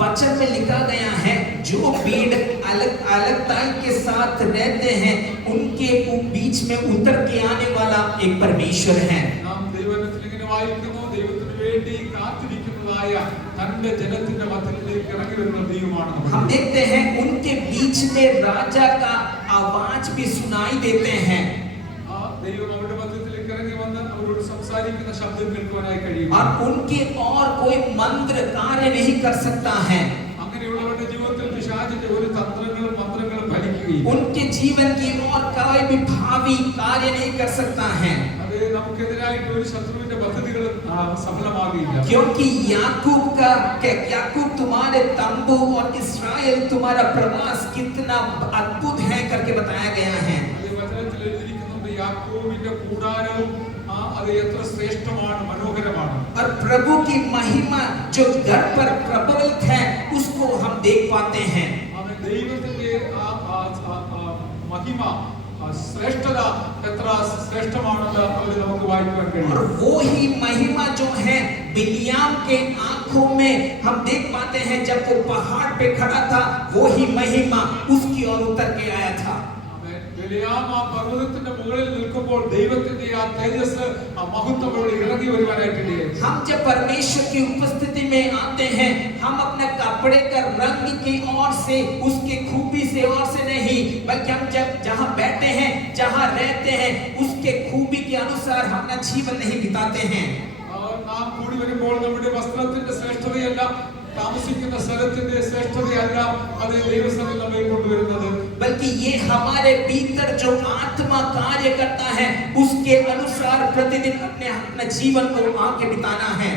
वचन में लिखा गया है जो भीड़ अलग अलगता के साथ रहते हैं उनके बीच में उतर के आने वाला एक परमेश्वर है। हम देखते हैं उनके बीच में राजा का आवाज भी सुनाई देते हैं और उनके और कोई मंत्र कार्य नहीं कर सकता है। उनके जीवन की और कोई भी भावी कार्य नहीं कर सकता है क्योंकि याकूब तुम्हारे तंबू और इस्राएल तुम्हारा प्रवास कितना अद्भुत है करके बताया गया है। और प्रभु की महिमा जो घर पर प्रबलित है उसको हम देख पाते हैं। और वो ही महिमा जो है बिलियाम के आंखों में हम देख पाते हैं जब वो पहाड़ पे खड़ा था वो ही महिमा उसकी ओर उतर के आया था। हम जब परमेश्वर की उपस्थिति में आते हैं हम अपने कपड़े का रंग की ओर से उसके खूबी से ओर से नहीं बल्कि हम जब जहाँ बैठे हैं जहाँ रहते हैं उसके खूबी के अनुसार हम अपना जीवन नहीं बिताते हैं। बल्कि ये हमारे भीतर जो आत्मा कार्य करता है उसके अनुसार प्रतिदिन अपने जीवन को आके बिताना है।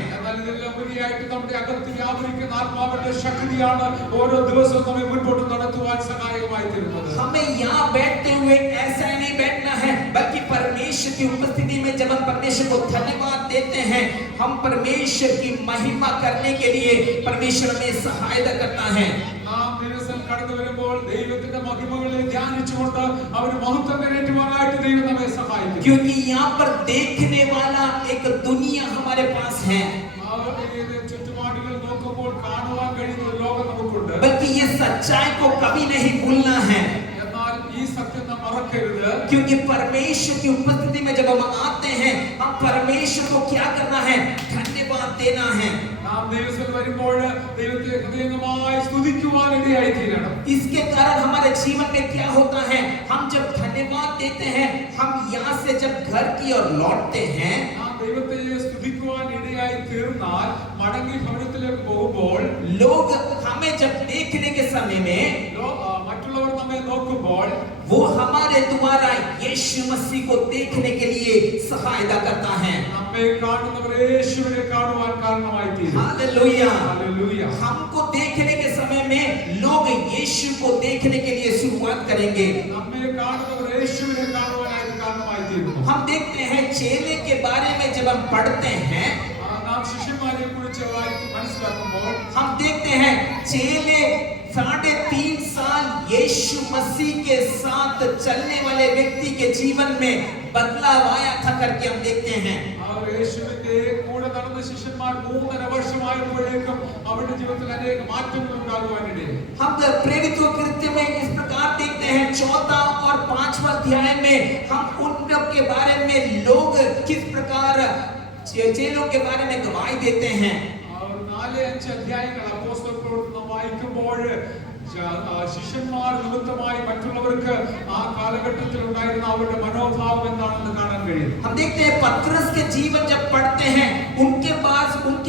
हमें यहाँ बैठते हुए ऐसा ही नहीं बैठना है बल्कि परमेश्वर की उपस्थिति में जब हम परमेश्वर को धन्यवाद देते हैं हम परमेश्वर की महिमा करने के लिए परमेश्वर में सहायता करता है। क्योंकि यहाँ पर देखने वाला एक दुनिया हमारे पास है बल्कि ये सच्चाई को कभी नहीं भूलना है क्योंकि परमेश्वर की उपस्थिति में जब हम आते हैं हम परमेश्वर को क्या करना है धन्यवाद देना है। इसके कारण हमारे जीवन में क्या होता है हम जब धन्यवाद देते हैं हम यहाँ से जब घर की ओर लौटते हैं लोग हमें जब देखने के समय में वो हमारे द्वारा यीशु मसीह को देखने के लिए सहायता करता है। Hallelujah hallelujah. हमको देखने के समय में लोग यीशु को देखने के लिए शुरुआत करेंगे। हम देखते हैं चेले के बारे में जब हम पढ़ते हैं हम देखते हैं चेले 3.5 साल यीशु मसीह के साथ चलने वाले व्यक्ति के जीवन में बदलाव आया था करके हम देखते हैं। हम प्रेरितों कृत्य में इस प्रकार देखते हैं 4 और 5वां अध्याय में हम उन के बारे में लोग किस प्रकार चेलों के बारे में गवाही देते हैं। हम देखते हैं पतरस के जीवन जब पढ़ते हैं उनके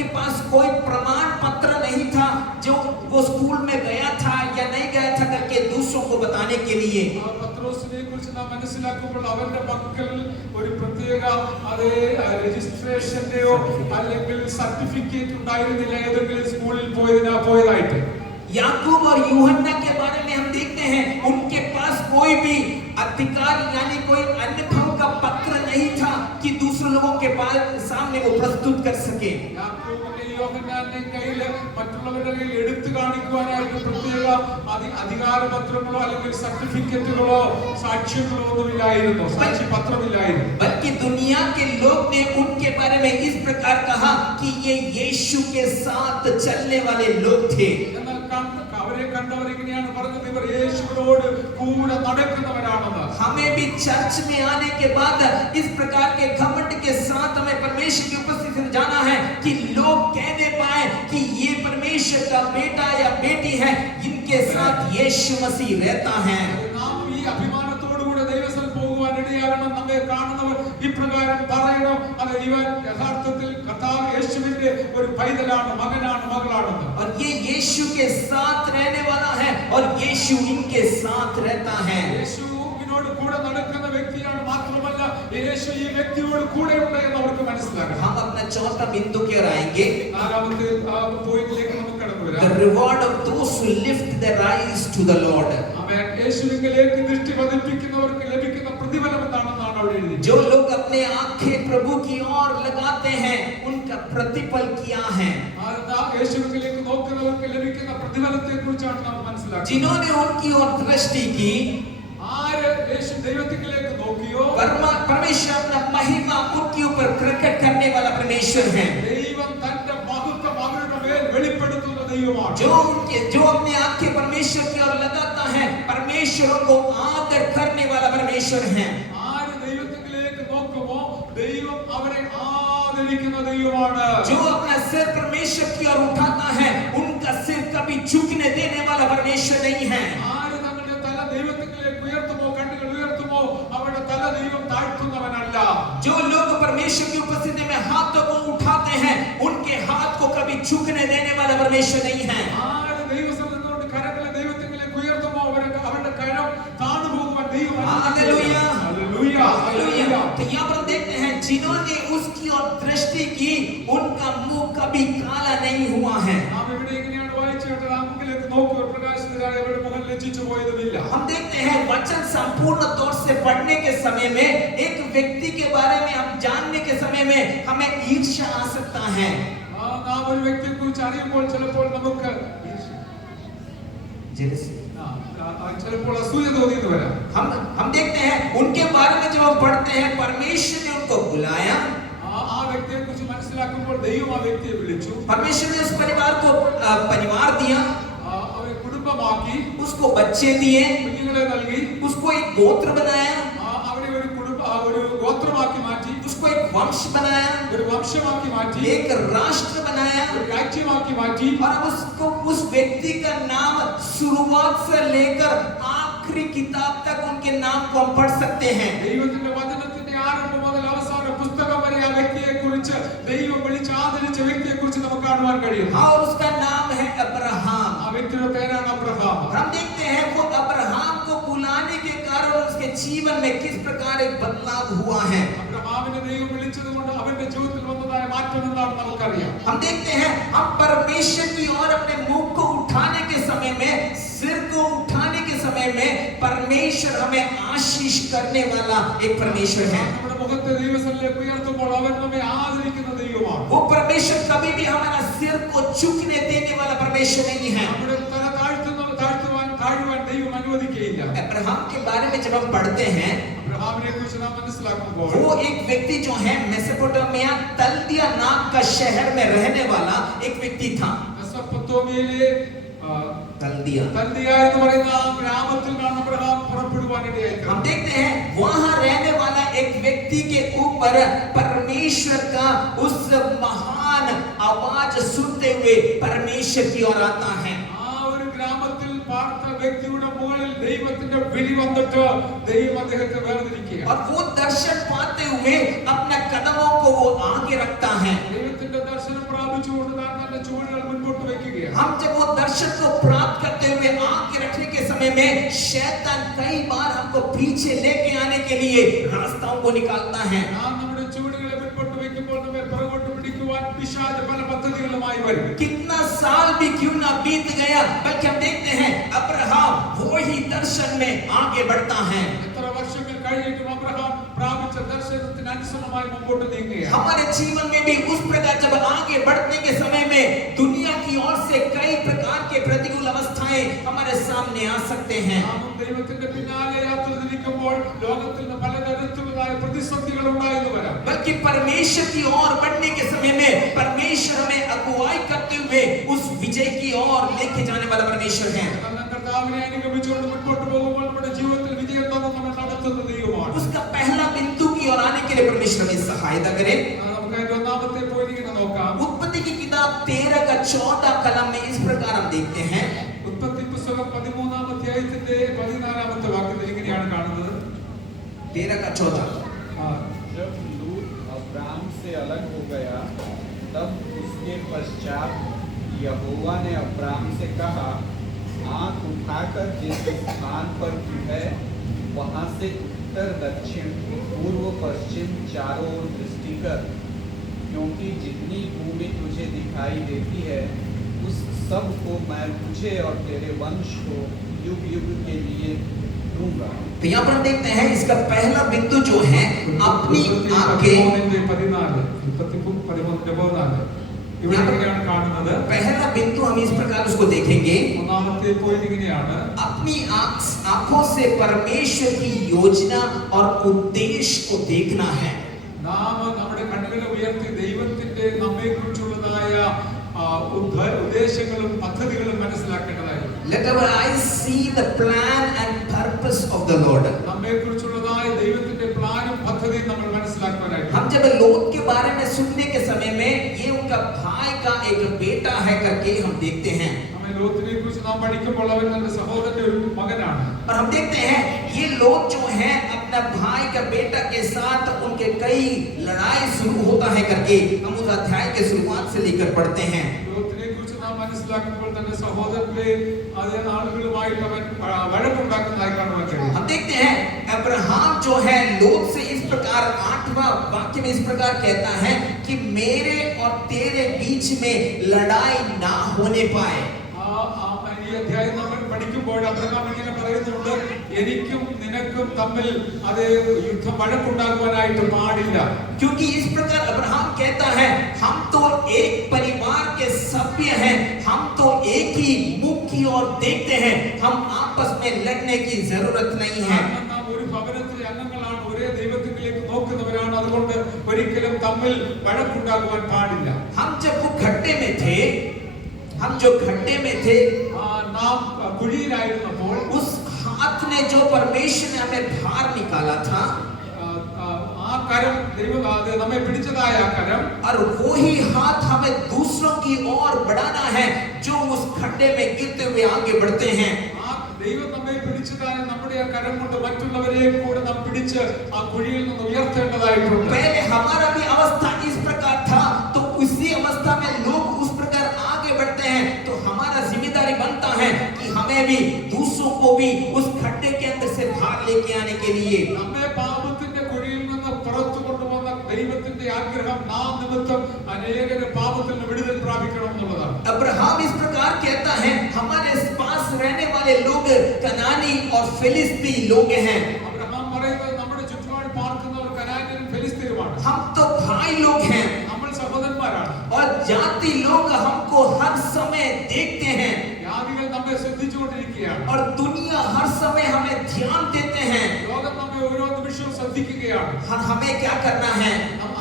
पास कोई प्रमाण पत्र नहीं था जो वो स्कूल में गया था या नहीं गया था करके दूसरों को बताने के लिए। याकूब और यूहन्ना के बारे में हम देखते हैं उनके पास कोई भी अधिकार यानी कोई अनुभव का पत्र नहीं था कि दूसरों लोगों के सामने वो प्रस्तुत कर सके। യാക്കോബിന്റെ യോഹന്നാന്റെ കയ്യിൽ മറ്റുള്ളവരുടെ കയ്യിൽ എടുത്തു കാണിക്കുവാനായിട്ട് പ്രത്യേക അധികാരപത്രങ്ങളോ അല്ലെങ്കിൽ സർട്ടിഫിക്കറ്റുകളോ സാക്ഷ്യങ്ങളോ ഒന്നുമില്ലായിരുന്നു, സാക്ഷ്യപത്രമില്ലായിരുന്നു. बल्कि दुनिया के लोग ने उनके बारे में इस प्रकार कहा कि ये यीशु के साथ चलने वाले लोग थे। അവരെ കണ്ടവർ ഇങ്ങനെയാണ് പറഞ്ഞത്, ഇവർ യേശുവിനോട് കൂടെ നടക്കുന്നവരാണെന്ന്. हमें भी चर्च में आने के बाद इस प्रकार के घमंड के साथ हमें परमेश्वर की उपस्थिति में जाना है कि लोग कहने पाए कि ये परमेश्वर का बेटा या बेटी है, इनके साथ यीशु मसीह रहता है। നാം ഈ അഭിമാനത്തോടുകൂടി ദൈവസന്നിധിയിൽ പോകുവാൻ ഇടയാകണം. നമ്മെ കാണുന്നവർ ഇപ്രകാരം പറയണം, അത് ഇവൻ യഥാർത്ഥത്തിൽ കർത്താവ് യേശുവിന്റെ ഒരു പൈതലാണ്, മകനാണ്, മകളാണെന്ന്. और ये यीशु के साथ रहने वाला है और यीशु इनके साथ रहता है। യേശുവിനോട് കൂടെ നടക്കുന്ന വ്യക്തിയാണ്, മാത്രമല്ല യേശു ഈ വ്യക്തിയോട് കൂടെ ഉണ്ട് എന്ന് അവർക്ക് മനസ്സിലാക്കണം. हम अपना चौथा बिंदु के ओर आएंगे। നാലാമത്തെ പോയിന്റിലേക്ക് നമുക്ക് കടന്നു വരാം. The reward of those who lift their eyes to the Lord. ആമേൻ. യേശുവിലേക്ക് ദൃഷ്ടി പതിപ്പിക്കുന്നവർക്ക് ലഭിക്കുന്ന പ്രതിഫലം എന്താണെന്നാണ് അവിടെ എഴുതിയിരിക്കുന്നത്. जो लोग अपने आंखें प्रभु की ओर लगाते हैं, उनका प्रतिफल क्या है? യേശുവിലേക്ക് നോക്കുന്നവർക്ക് ലഭിക്കുന്ന പ്രതിഫലത്തെക്കുറിച്ചാണ് നാം മനസ്സിലാക്കുന്നത്. जिन्होंने उनकी ओर दृष्टि की, ആര് യേശു ദൈവത്തിലേക്ക് നോക്കിയോ, परमेश्वर अपना महिमा उनके ऊपर प्रकट करने वाला परमेश्वर है। ദൈവം തന്റെ മഹത്വം അവരുടെ മേൽ വെളിപ്പെടുത്തുന്ന ദൈവമാണ്. जो अपने आंखें परमेश्वर की ओर लगाता है, परमेश्वर को आदर करने वाला परमेश्वर है। ആര് ദൈവത്തിലേക്ക് നോക്കുമോ ദൈവം അവരെ ആദരിക്കുന്ന ദൈവമാണ്. जो अपना सिर परमेश्वर की ओर उठाता है, उनका सिर कभी झुकने देने वाला परमेश्वर नहीं है। ആര് തങ്ങളുടെ തല ദൈവത്തിലേക്ക് ഉയർത്തുമോ, കണ്ണുകൾ ഉയർത്തുമോ, അവരുടെ തല ദൈവം താഴ്ത്തുന്നവനല്ല. जो लोग परमेश्वर की उपस्थिति में हाथों को उठाते हैं, उनके हाथ को कभी झुकने देने वाला परमेश्वर नहीं है। ആര് ദൈവസന്നിധിയോട് കരങ്ങളെ ദൈവത്തിലേക്ക് ഉയർത്തുമോ അവരുടെ കരം താണു പോകുവാൻ ദൈവം हालेलुया, ഹല്ലേലൂയ, ഹല്ലേലൂയ. तो यहाँ पर देखते हैं जिन्होंने उसकी ओर दृष्टि की, उनका मुंह कभी काला नहीं हुआ है। നാം ഇവിടെ ഇങ്ങനെയാണ് വായിച്ചിട്ട് നമുക്കിലേക്ക് നോക്കുക, പ്രകാശിതരായ അവരുടെ മുഖം ലജ്ജിച്ചു പോയതുമില്ല. हम देखते हैं वचन संपूर्ण तौर से पढ़ने के समय में एक व्यक्ति के बारे में हम जानने के समय में हमें ईर्ष्या आ सकता है। നാം ഒരു വ്യക്തിയെ കുറിച്ച് അറിയുമ്പോൾ ചിലപ്പോൾ നമുക്ക് ചിലപ്പോൾ അസൂയ തോന്നിയെന്ന് വരാം. हम देखते हैं उनके बारे में जब हम पढ़ते हैं, परमेश्वर ने उनको बुलाया, ആ വ്യക്തിയെ കുറിച്ച് മനസ്സിലാക്കുമ്പോൾ ദൈവം ആ വ്യക്തിയെ വിളിച്ചു, परमेश्वर ने उस परिवार को परिवार दिया, അവരെ കുടുംബമാക്കി, उसको बच्चे दिए, കുഞ്ഞുങ്ങളെ നൽകി, उसको एक गोत्र बनाया, അവരെ ഒരു ഗോത്രമാക്കി മാറ്റി, उसको एक वंश बनाया, ഒരു വംശമാക്കി മാറ്റി, एक राष्ट्र बनाया, ഒരു രാജ്യമാക്കി മാറ്റി. और उसको उस व्यक्ति का नाम शुरुआत से लेकर आखिरी किताब तक उनके नाम को हम पढ़ सकते हैं। ദൈവത്തിന്റെ വചനത്തിന്റെ ആരംഭം മുതൽ അവസാന പുസ്തകം വരെ ആ വ്യക്തിയെ കുറിച്ച് ദൈവം വിളിച്ച് ആദരിച്ച വ്യക്തിയെ കുറിച്ച് നമുക്ക് കാണുവാൻ കഴിയും. और उसका नाम है अब्राहम। ആ വ്യക്തിയുടെ പേരാണ് അബ്രഹാം. हम देखते हैं वो अब्राहम को बुलाने के कारण उसके जीवन में किस प्रकार एक बदलाव हुआ है। അബ്രഹാമിനെ ദൈവം വിളിച്ചതുകൊണ്ട് അവന്റെ ജീവിതത്തിൽ വന്നതായ മാറ്റം എന്താണെന്ന് നമുക്കറിയാം. हम देखते हैं हम परमेश्वर की ओर अपने मुंह को उठाने के समय में, सिर को उठाने के समय में, परमेश्वर हमें आशीष करने वाला एक परमेश्वर है। നമ്മുടെ മുഖത്തെ ദൈവസന്നിധിയിലേക്ക് ഉയർത്തുമ്പോൾ അവൻ നമ്മെ ആദരിക്കുന്ന ദൈവമാണ്. वो परमेश्वर कभी भी हमारा सिर को झुकने देने वाला परमेश्वर नहीं है। നമ്മുടെ തല താഴുവാൻ ദൈവം അനുവദിക്കുകയില്ല. अब्राहम के बारे में जब हम पढ़ते हैं, അബ്രഹാമിനെ കുറിച്ച് നാം മനസ്സിലാക്കുമ്പോൾ वो एक व्यक्ति जो है मेसोपोटामिया तल्दिया नाम का शहर में रहने वाला एक व्यक्ति था। മെസൊപ്പൊത്താമിയയിലെ तल्दिया തൽദിയ എന്ന് പറയുന്ന ആ ഗ്രാമത്തിൽ നിന്നാണ് അബ്രഹാം പുറപ്പെടുവാനിടയായി. हम देखते हैं वहां रहने वाला एक व्यक्ति के ऊपर परमेश्वर का उस महान आवाज सुनते हुए परमेश्वर की ओर आता है। ആ ഒരു ഗ്രാമത്തിൽ പാർത്ത വ്യക്തിയുടെ മുകളിൽ ദൈവത്തിന്റെ വിളി വന്നിട്ട് ദൈവം അദ്ദേഹത്തെ വേർതിരിക്കുക. और वो दर्शन पाते हुए अपने कदमों को वो आगे रखता है। ദൈവത്തിന്റെ ദർശനം പ്രാപിച്ചുകൊണ്ട് താൻ തന്റെ ചുവടുകൾ മുൻപോട്ട് വെക്കുകയാണ്. हम जब वो दर्शन को प्राप्त करते हुए आगे रखने के समय में शैतान कई बार हमको पीछे लेके आने के लिए रास्ताओं को निकालता है। നാം നമ്മുടെ ചുവടുകളെ മുൻപോട്ട് വെക്കുമ്പോൾ നമ്മെ പുറകോട്ട് പിടിക്കുവാൻ പിശാച് പല പദ്ധതികളുമായി വരും. कितना साल भी क्यों ना बीत गया, बल्कि हम देखते हैं अब्राहम वो ही दर्शन में आगे बढ़ता है। എത്ര വർഷങ്ങൾ കഴിഞ്ഞിട്ടും അബ്രഹാം പ്രാപിച്ച ദർശനത്തിന് അനുസരണമായി മുമ്പോട്ട് നീങ്ങുകയാണ്. हमारे जीवन में भी उस प्रकार जब आगे बढ़ने के समय में दुनिया की ओर से कई प्रकार के प्रतिकूल अवस्थाएं हमारे सामने आ सकते हैं. നാം ദൈവത്തിന്റെ പിന്നാലെ യാത്ര തിരിക്കുമ്പോൾ ലോകത്തിൽ നിന്ന് പലതരത്തിലുള്ളതായ പ്രതിസന്ധികൾ ഉണ്ടായെന്ന് വരാം. बल्कि परमेश्वर की ओर बढ़ने के समय में परमेश्वर हमें अगुवाई करते हुए उस विजय की ओर लेके जाने वाला परमेश्वर है. കർത്താവിനെ അനുഗമിച്ചുകൊണ്ട് മുൻപോട്ട് പോകുമ്പോൾ നമ്മുടെ ജീവിതത്തിൽ വിജയം തന്ന് നമ്മെ നടത്തുന്ന ദൈവമാണ്. उसका पहला बिंदु की ओर आने के लिए परमेश्वर हमें सहायता करे. നമുക്ക് അതിന്റെ ഒന്നാമത്തെ പോയിന്റ് നോക്കാം. उत्पत्ति की किताब 13 का 14 कलम में इस प्रकार हम देखते हैं. ഉൽപ്പത്തി പുസ്തകം 13-ാം അധ്യായത്തിന്റെ 14-ാമത്തെ വാക്യത്തിൽ ഇങ്ങനെയാണ് കാണുന്നത്. 13 का 14. जब लूत अब्राम से अलग हो गया तब उसके पश्चात यहोवा ने अब्राम से कहा, आँख उठाकर जिस स्थान पर तू है वहाँ से उत्तर दक्षिण पूर्व पश्चिम चारों ओर दृष्टि कर, क्योंकि जितनी भूमि तुझे दिखाई देती है उस सब को मैं तुझे और तेरे वंश को युग युग के लिए दूंगा. तो यहाँ पर हम देखते हैं इसका पहला बिंदु जो है अपनी आंखें. 13-14 ഇവിടെ ഇങ്ങനെയാണ് കാണുന്നത്. पहला बिंदु हम इस प्रकार उसको देखेंगे. ഒന്നാമത്തെ പോയിന്റ് ഇങ്ങനെയാണ്. अपनी आंखों से परमेश्वर की योजना और उद्देश्य को देखना है. നാം നമ്മുടെ കണ്ണുകളെ ഉയർത്തി ദൈവത്തിന്റെ നമ്മെക്കുറിച്ചുള്ളതായ ഉദ്ദേശങ്ങളും പദ്ധതികളും മനസ്സിലാക്കേണ്ടതായിരുന്നു. Let our eyes see the plan and purpose of the Lord. നമ്മെക്കുറിച്ചുള്ളതായ ദൈവത്തിന്റെ പ്ലാനും പദ്ധതിയും നമ്മൾ മനസ്സിലാക്കാനായിട്ട്. हम जब लोत के बारे में सुनने के समय में ये उनका भाई का एक बेटा है करके हम देखते हैं. നമ്മൾ ലോത്തിനെ കുറിച്ച് നാം പഠിക്കുമ്പോൾ അവൻ തന്റെ സഹോദരന്റെ ഒരു മകനാണ്. और हम देखते हैं ये लोग जो है अपना भाई का बेटा के साथ उनके कई लड़ाई शुरू होता है करके हम उस अध्याय के शुरुआत से लेकर पढ़ते हैं. ലോത്തിനെ കുറിച്ച് നാം മനസ്സിലാക്കുമ്പോൾ തന്റെ സഹോദരന്റെ അതേ ആളുകളുമായിട്ട് അവൻ വഴക്കുണ്ടാക്കുന്നതായി കാണുവാൻ കഴിയും. हम देखते हैं अब्राहम जो है लोत से इस प्रकार 8वां वाक्य में इस प्रकार कहता है कि मेरे और तेरे बीच में लड़ाई ना होने पाए. ഈ അധ്യായം നമ്മൾ പഠിക്കുമ്പോൾ അബ്രഹാം ഇങ്ങനെ പറയുന്നുണ്ട്, എനിക്കും നിനക്കും തമ്മിൽ അത് യുദ്ധം വഴക്കുണ്ടാകുവാനായിട്ട് പാടില്ല. क्योंकि इस प्रकार अब्राहम कहता है हम तो एक परिवार के सभ्य हैं, हम तो एक ही मुख की ओर देखते हैं, हम आपस में लड़ने की जरूरत नहीं है. നാം ഒരു ഭവനത്തിലെ അംഗങ്ങളാണ്, ഒരേ ദൈവത്തിലേക്ക് നോക്കുന്നവരാണ്, അതുകൊണ്ട് ഒരിക്കലും തമ്മിൽ വഴക്കുണ്ടാകുവാൻ പാടില്ല. हम जब वो खड्डे में थे, हम जो खड्डे में थे, നാം കുഴിയിലായിരുന്നപ്പോൾ उस हाथ ने जो परमेश्वर ने हमें बाहर निकाला था, ആ കരം ദൈവം നമ്മെ പിടിച്ചതായ ആ കരം, और वो ही हाथ हमें दूसरों की ओर बढ़ाना है जो उस खड्डे में गिरते हुए आगे बढ़ते हैं. ആ ദൈവം നമ്മെ പിടിച്ചതായ നമ്മുടെ ആ കരം കൊണ്ട് മറ്റുള്ളവരെ കൂടെ നാം പിടിച്ച് ആ കുഴിയിൽ നിന്ന് ഉയർത്തേണ്ടതായിട്ടുണ്ട്. पहले हमारा भी अवस्था इस प्रकार था, तो उसी अवस्था में लोग उस प्रकार आगे बढ़ते हैं, तो हमारा जिम्मेदारी बनता है कि हमें भी दूसरों को भी उस खड्डे के अंदर से बाहर लेके आने के लिए. നമ്മെ പാപത്തിന്റെ കുഴിയിൽ നിന്ന് പുറത്തു കൊണ്ടുവന്ന ദൈവത്തിന്റെ ആഗ്രഹം നാം നിമിത്തം അനേകരെ പാപത്തിൽ നിന്ന് വിടുതൽ പ്രാപിക്കണം എന്നുള്ളതാണ്. अब्राहम इस प्रकार कहता है हमारे पास रहने वाले लोग कनानी और फिलिस्ती लोग हैं. അബ്രഹാം പറയുന്നത് നമ്മുടെ ചുറ്റുപാട് പാർക്കുന്നവർ കനാന്യരും ഫെലിസ്തീനുമാണ്. हम तो भाई लोग हैं നമ്മൾ സഹോദരന്മാരാണ്. और जाति लोग हमको हर समय देखते हैं ജാതികൾ നമ്മെ ശ്രദ്ധിച്ചുകൊണ്ടിരിക്കുകയാണ്. और दुनिया हर समय हमें ध्यान देते हैं. ലോകം നമ്മെ ഓരോ നിമിഷവും ശ്രദ്ധിക്കുകയാണ്. हमें क्या करना है?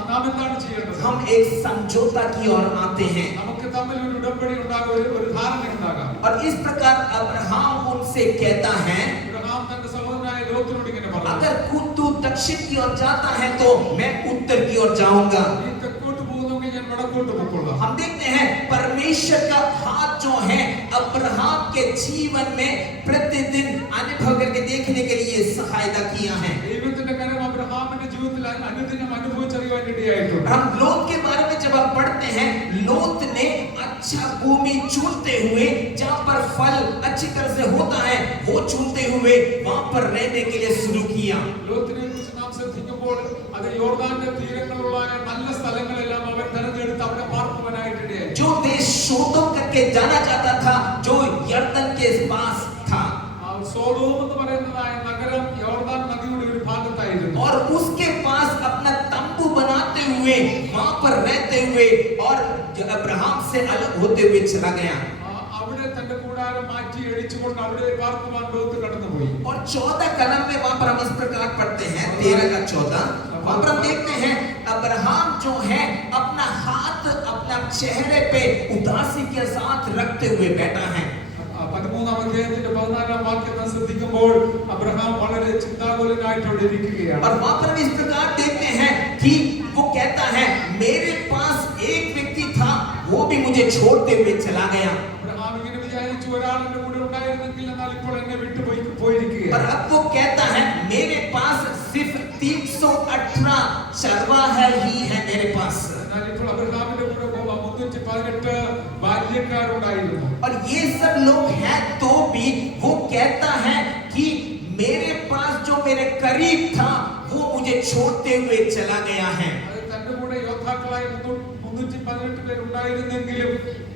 നാം എന്താണ് ചെയ്യേണ്ടത്? हम एक समझौता की ओर आते हैं. നമുക്ക് തമ്മിൽ ഒരു ഉടമ്പടി ഉണ്ടാകും, ഒരു ധാരണ ഉണ്ടാകാം. और इस प्रकार अब्राहम उनसे कहता है അബ്രഹാം തന്റെ സഹോദരനായ ലോത്തിനോട് ഇങ്ങനെ പറഞ്ഞു, अगर तू दक्षिण की ओर जाता है तो मैं उत्तर की ओर जाऊंगा. നീ തെക്കോട്ട് പോകുന്നെങ്കിൽ ഞാൻ വടക്കോട്ട് പൊക്കോളാം. हम देखते हैं परमेश्वर का हाथ जो है अब्राहम के जीवन में प्रतिदिन अनुभव करके देखने के लिए सहायता किया है. ദൈവത്തിന്റെ കരം അബ്രഹാമിന്റെ ജീവിതത്തിൽ അനുദിനം അനുഭവിച്ചറിയാൻ ഇടയായിട്ടുണ്ട്. हम लोत के बारे में जब आप पढ़ते हैं, लोत ने अच्छा भूमि चुनते हुए जहाँ पर फल अच्छी तरह से होता है वो चुनते हुए वहाँ पर रहने के लिए शुरू किया. ലോത്തിനെ കുറിച്ച് നാം ശ്രദ്ധിക്കുമ്പോൾ അത് യോർദാന്റെ തീരങ്ങളുള്ള നല്ല സ്ഥലങ്ങളെല്ലാം അവൻ തെരഞ്ഞെടുത്ത് അവിടെ പാർക്കുവാനായിട്ട് ഇടയായി. जो देश सोदोम करके जाना जाता था, जो यर्दन के पास था, സോദോം എന്ന് പറയുന്നതായ നഗരം യോർദാൻ നദിയുടെ ഒരു ഭാഗത്തായിരുന്നു. और उसके हुए वहां पर रहते हुए और अब्राहम से अलग होते हुए चला गया। അവിടെ തന്റെ കൂടാരം മാറ്റി അടിച്ചുകൊണ്ട് അവിടെ പാർക്കുവാൻ ലോത്ത് കടന്നുപോയി। और 14 कलम में वहां पर हम इस प्रकार पढ़ते हैं 13 का 14 वहां पर हम देखते हैं अब्राहम जो है अपना हाथ अपना चेहरे पे उदासी के साथ रखते हुए बैठा है। 13-ാം അധ്യായത്തിന്റെ 14-ാം വാക്യം ശ്രദ്ധിക്കുമ്പോൾ അബ്രഹാം വളരെ ചിന്താകുലനായിട്ട് അവിടെ ഇരിക്കുകയാണ്। और वहां पर इस प्रकार देखते हैं कि वो कहता है मेरे पास एक व्यक्ति था वो भी मुझे छोड़ते हुए चला गया। അബ്രഹാം ഇങ്ങനെ വിചാരിച്ചു ഒരാൾ എൻ്റെ കൂടെ ഉണ്ടായിരുന്നെങ്കിൽ എന്നാൽ ഇപ്പോൾ എന്നെ വിട്ടു പോയിരിക്കുകയാണ്। और अब वो कहता है मेरे पास सिर्फ 318 चरवाहा ही है मेरे पास। എന്നാൽ ഇപ്പോൾ അബ്രഹാമിന്റെ കൂടെ 318 ബാല്യക്കാരുണ്ടായിരുന്നു। और ये सब लोग हैं तो भी वो कहता है कि मेरे पास जो मेरे करीब था वो मुझे छोड़ते हुए चला गया है। തന്റെ കൂടെ യോദ്ധാക്കളായ 318 പേരുണ്ടായിരുന്നെങ്കിലും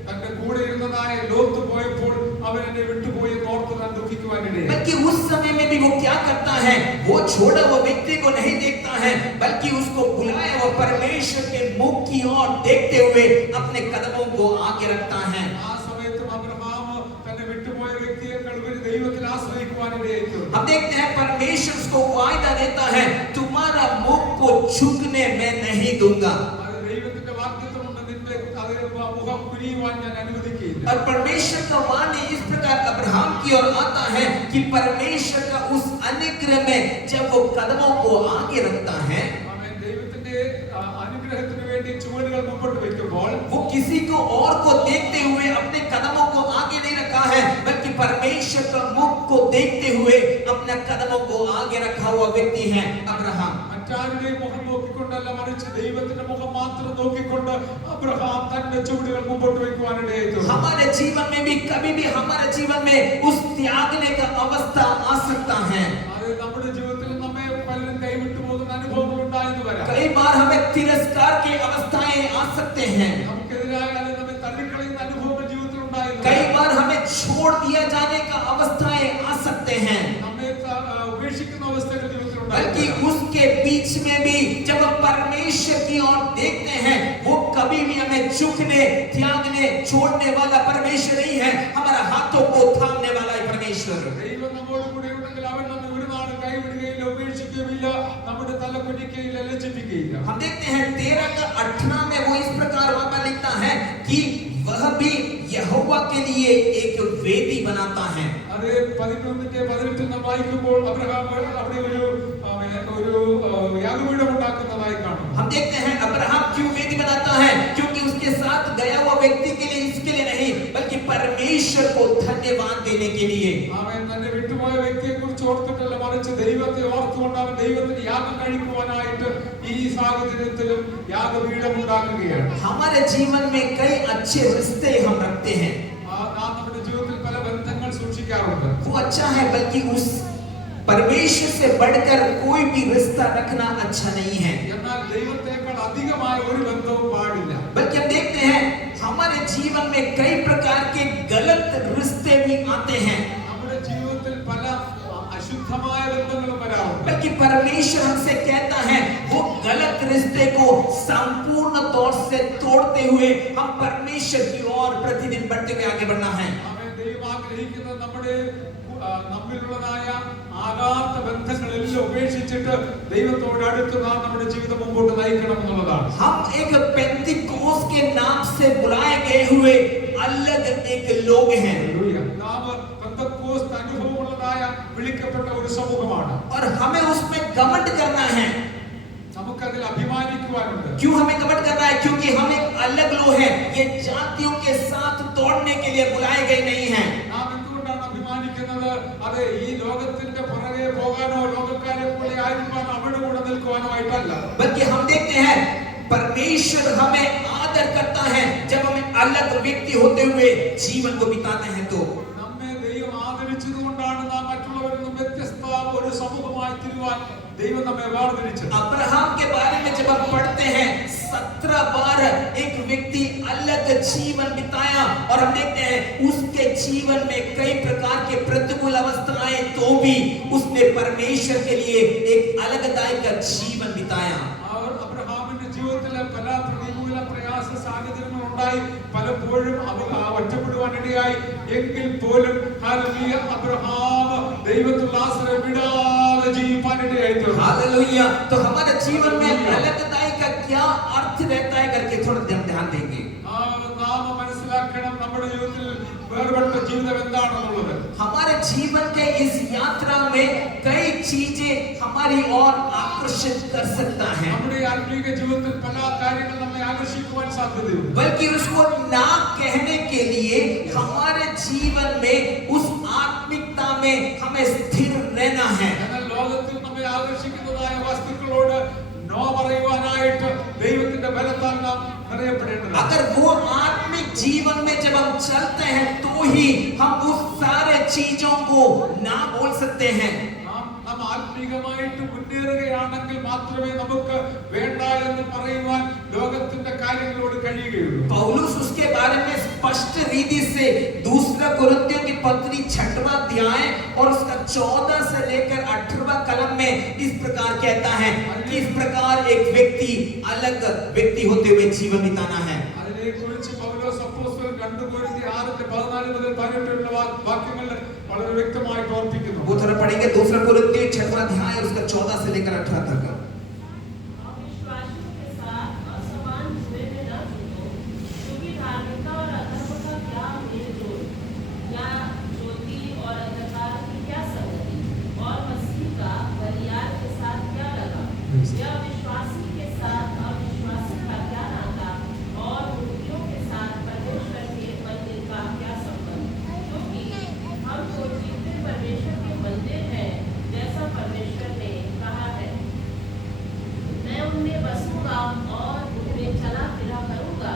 തന്റെ കൂടെ ഇരുന്നതായ ലോത്ത് പോയപ്പോൾ അവൻ എന്നെ വിട്ടുപോയി ഓർത്ത് താൻ ദുഃഖിക്കുവാനിടയായി। बल्कि उस समय में भी वो क्या करता है वो छोड़ा हुआ व्यक्ति को नहीं देखता है बल्कि उसको बुलाया हुआ परमेश्वर के मुख की ओर देखते हुए अपने कदमों को आगे रखता है। ആ സമയത്തും അബ്രഹാം തന്നെ വിട്ടുപോയ വ്യക്തിയേക്കാൾ ഉപരി ദൈവത്തിൽ ആശ്രയിക്കുവാനിടയായി। हम देखते हैं परमेश्वर उसको वायदा देता है तुम्हारा मुख को झुकने मैं नहीं दूंगा। ദൈവത്തിന്റെ വാഗ്ദത്തമുണ്ട് നിന്റെ മുഖം കുനിയുവാൻ ഞാൻ അനുവദിക്കില്ല। और परमेश्वर का वाणी इस प्रकार अब्राहम की ओर आता है कि परमेश्वर का उस अनुग्रह में जब वो कदमों को आगे रखता है ദൈവത്തിന്റെ അനുഗ്രഹത്തിന് വേണ്ടി ചുവടുകൾ മുമ്പോട്ട് വെക്കുമ്പോൾ वो किसी को और को देखते हुए अपने कदमों को आगे नहीं रखा है बल्कि परमेश्वर का मुख को देखते हुए अपने कदमों को आगे रखा हुआ व्यक्ति है अब्राहम। മറ്റാരുടെയും മുഖം നോക്കിക്കൊണ്ടല്ല മറിച്ച് ദൈവത്തിന്റെ മുഖം മാത്രം നോക്കിക്കൊണ്ട് അബ്രഹാം തന്റെ ചുവടുകൾ മുമ്പോട്ട് വെക്കുവാനിടയായി। हमारे जीवन में भी कभी भी हमारे जीवन में उस त्यागने का अवस्था आ सकता है। നമ്മുടെ ജീവിതത്തിൽ നമ്മെ പലരും കൈവിട്ടു പോകുന്ന അനുഭവങ്ങൾ ഉണ്ടായെന്ന് വരാം। कई बार हमें तिरस्कार की अवस्थाएं आ सकते हैं। നമുക്കെതിരായ നമ്മെ തള്ളിക്കളയുന്ന അനുഭവങ്ങൾ ജീവിതത്തിൽ ഉണ്ടായിരുന്നു। कई बार हमें छोड़ दिया जाने का अवस्थाएं आ सकते हैं। നമ്മെ ഉപേക്ഷിക്കുന്ന അവസ്ഥകൾ ജീവിതത്തിൽ बल्कि ഉണ്ടായിരുന്നു। उसके बीच में भी जब हम परमेश्वर की ओर देखते हैं वो कभी भी हमें झुकने त्यागने छोड़ने वाला परमेश्वर नहीं है हमारा हाथों को थामने वाला है परमेश्वर। ദൈവം നമ്മോട് കൂടെ ഉണ്ടെങ്കിൽ അവൻ നമ്മെ ഒരു നാളും കൈവിടുകയില്ല ഉപേക്ഷിക്കുകയില്ല നമ്മുടെ തല കുനിക്കുകയില്ല ലജ്ജിപ്പിക്കുകയില്ല। हम देखते हैं 13 का 18 में वो इस प्रकार वहां पर लिखता है कि वह भी यहोवा के लिए एक वेदी बनाता है। അത് 11-ന്റെ 18 നാം വായിക്കുമ്പോൾ അബ്രഹാം അവിടെ ഒരു യാഗപീഠം ഉണ്ടാക്കുന്നതായി കാണും। हम देखते हैं अब्राहम क्यों वेदी बनाता है क्योंकि उसके साथ गया हुआ व्यक्ति के लिए इसके लिए नहीं बल्कि परमेश्वर को धन्यवाद देने के लिए। അവൻ തന്നെ വിട്ടുപോയ വ്യക്തിയെക്കുറിച്ച് ഓർത്തിട്ടല്ല മറിച്ച് ദൈവത്തെ ഓർത്തുകൊണ്ട് അവൻ ദൈവത്തിന് യാഗം കഴിക്കുവാനായിട്ട് ഈ സാഹചര്യത്തിലും യാഗപീഠം ഉണ്ടാക്കുകയാണ്। हमारे जीवन में कई अच्छे रिश्ते हम रखते हैं നാം നമ്മുടെ ജീവിതത്തിൽ പല ബന്ധങ്ങൾ സൂക്ഷിക്കാറുണ്ട്। वो अच्छा है बल्कि उस परमेश्वर से बढ़कर कोई भी रिश्ता रखना अच्छा नहीं है। എന്നാൽ ദൈവത്തെക്കാൾ അധികമായ ഒരു ബന്ധവും പാടില്ല। बल्कि हम देखते हैं हमारे जीवन में कई प्रकार के गलत रिश्ते भी आते हैं നമ്മുടെ ജീവിതത്തിൽ പല അശുദ്ധമായ ബന്ധങ്ങളും വരാറുണ്ട്। बल्कि परमेश्वर हमसे कहता है वो गलत रिश्ते को संपूर्ण तौर से तोड़ते हुए हम परमेश्वर की ओर प्रतिदिन बढ़ते हुए आगे बढ़ना है। അവൻ ദൈവം ആഗ്രഹിക്കുന്നത് നമ്മുടെ നമ്മിലുള്ളതായ ആകാത്ത ബന്ധങ്ങളെല്ലാം ഉപേക്ഷിച്ചിട്ട് ദൈവത്തോട് അടുത്ത് നാം നമ്മുടെ ജീവിതം മുമ്പോട്ട് നയിക്കണം എന്നുള്ളതാണ്। हम एक पेंतिकोस के नाम से बुलाए गए हुए अलग एक लोग हैं നാം പെന്തക്കോസ്ത് അനുഭവമുള്ളതായ വിളിക്കപ്പെട്ട ഒരു സമൂഹമാണ്। और हमें उसमें घमंड करना है। നമുക്കതിൽ അഭിമാനിക്കുവാനുണ്ട്। क्यों हमें घमंड करना है क्योंकि हम एक अलग लोग हैं ये जातियों के साथ तोड़ने के लिए बुलाए गए नहीं हैं। നാം എന്തുകൊണ്ടാണ് അഭിമാനിക്കുന്നത്? അത് ഈ ലോകത്തിന്റെ പുറകെ പോകാനോ ലോകക്കാരെ പോലെ ആയിരിക്കാനോ അവിടെ കൂടെ നിൽക്കുവാനോ ആയിട്ടല്ല। बल्कि हम देखते हैं परमेश्वर हमें आदर करता है जब हम अलग व्यक्ति होते हुए जीवन को बिताते हैं तो നമ്മെ ദൈവം ആദരിച്ചതുകൊണ്ടാണ് നാം മറ്റുള്ളവരിൽ നിന്നും വ്യത്യസ്ത ഒരു സമൂഹമായി തീരുവാൻ ദൈവം നമ്മെ വേർതിരിച്ചത്। अब्राहम के बारे में जब हम पढ़ते हैं 17 बार एक व्यक्ति अलग जीवन बिताया और हम देखते हैं उसके जीवन में कई प्रकार के प्रतिकूल अवस्थाएं तो भी उसने परमेश्वर के लिए एक अलगदाई का जीवन बिताया। और अब्राहम के जीवन പലപ്പോഴും അവർ ഒറ്റപ്പെടുവാനിടയായി. എങ്കിൽ പോലും ഹല്ലേലൂയ അബ്രഹാം ദൈവത്തിൽ ആശ്രയം വിടാതെ ജീവിക്കാനിടയായി. हालेलुया। तो हमारे जीवन में अलगताई का क्या अर्थ रहता है करके थोड़ा ध्यान देंगे। നാം മനസ്സിലാക്കണം നമ്മുടെ ജീവിതത്തിൽ വേർപെട്ട ജീവിതം എന്താണെന്നുള്ളത്. हमारे जीवन के इस यात्रा में कई चीजें हमारी ओर आकर्षित कर सकता है। നമ്മുടെ ആത്മീക ജീവിതത്തിൽ പല കാര്യങ്ങൾ നമ്മെ ആകർഷിക്കുവാൻ സാധ്യതയുണ്ട്. बल्कि उसको ना कहने के लिए हमारे जीवन में उस आत्मिकता में हमें स्थिर रहना है। എന്നാൽ ലോകത്തിൽ നമ്മെ ആകർഷിക്കുന്നതായ വസ്തുക്കളോട് നോ പറയുവാനായിട്ട് ദൈവത്തിന്റെ ബലത്താൽ നാം നിറയപ്പെടേണ്ടതാണ്. अगर वो आत्मिक जीवन में जब हम चलते हैं तो ही हम उस सारे चीजों को ना बोल सकते हैं। നാം ആത്മീകമായിട്ട് മുന്നേറുകയാണെങ്കിൽ മാത്രമേ നമുക്ക് വേണ്ട എന്ന് പറയുവാൻ ലോകത്തിന്റെ കാര്യങ്ങളോട് കഴിയുകയുള്ളൂ. पौलुस उसके बारे में स्पष्ट रीति से दूसरा कुरिन्थियों की पत्री 6वां अध्याय और उसका 14 से लेकर 18वां कलम में इस प्रकार कहता है कि इस प्रकार एक व्यक्ति अलग व्यक्ति होते हुए जीवन बिताना है। അതിനെക്കുറിച്ച് പൗലോസ് അപ്പോസ്തലൻ 2 കൊരിന്ത്യർ 6:14 മുതൽ 18 വാക്യങ്ങളിൽ വളരെ വ്യക്തമായിട്ട് ഓർപ്പിക്കുന്നു. वो थोड़ा पढ़ेंगे दूसरा कुरिन्थियों 6वां अध्याय और उसका 14 से लेकर 18 तक। अविश्वासियों के साथ असमान जुए में न जुटो, क्योंकि धार्मिकता और अधर्म का क्या मेलजोल, या ज्योति और अंधकार की क्या संगति, और मसीह का बलियार के साथ क्या लगा, या विश्वासी के साथ अविश्वासी का क्या नाता, और मूर्तियों के साथ परमेश्वर के मंदिर का क्या संबंध, क्योंकि हम तो जीवते परमेश्वर के मंदिर हैं, जैसा परमेश्वर ने कहा है, मैं उनमें बसूंगा और उनमें चला फिरा करूंगा,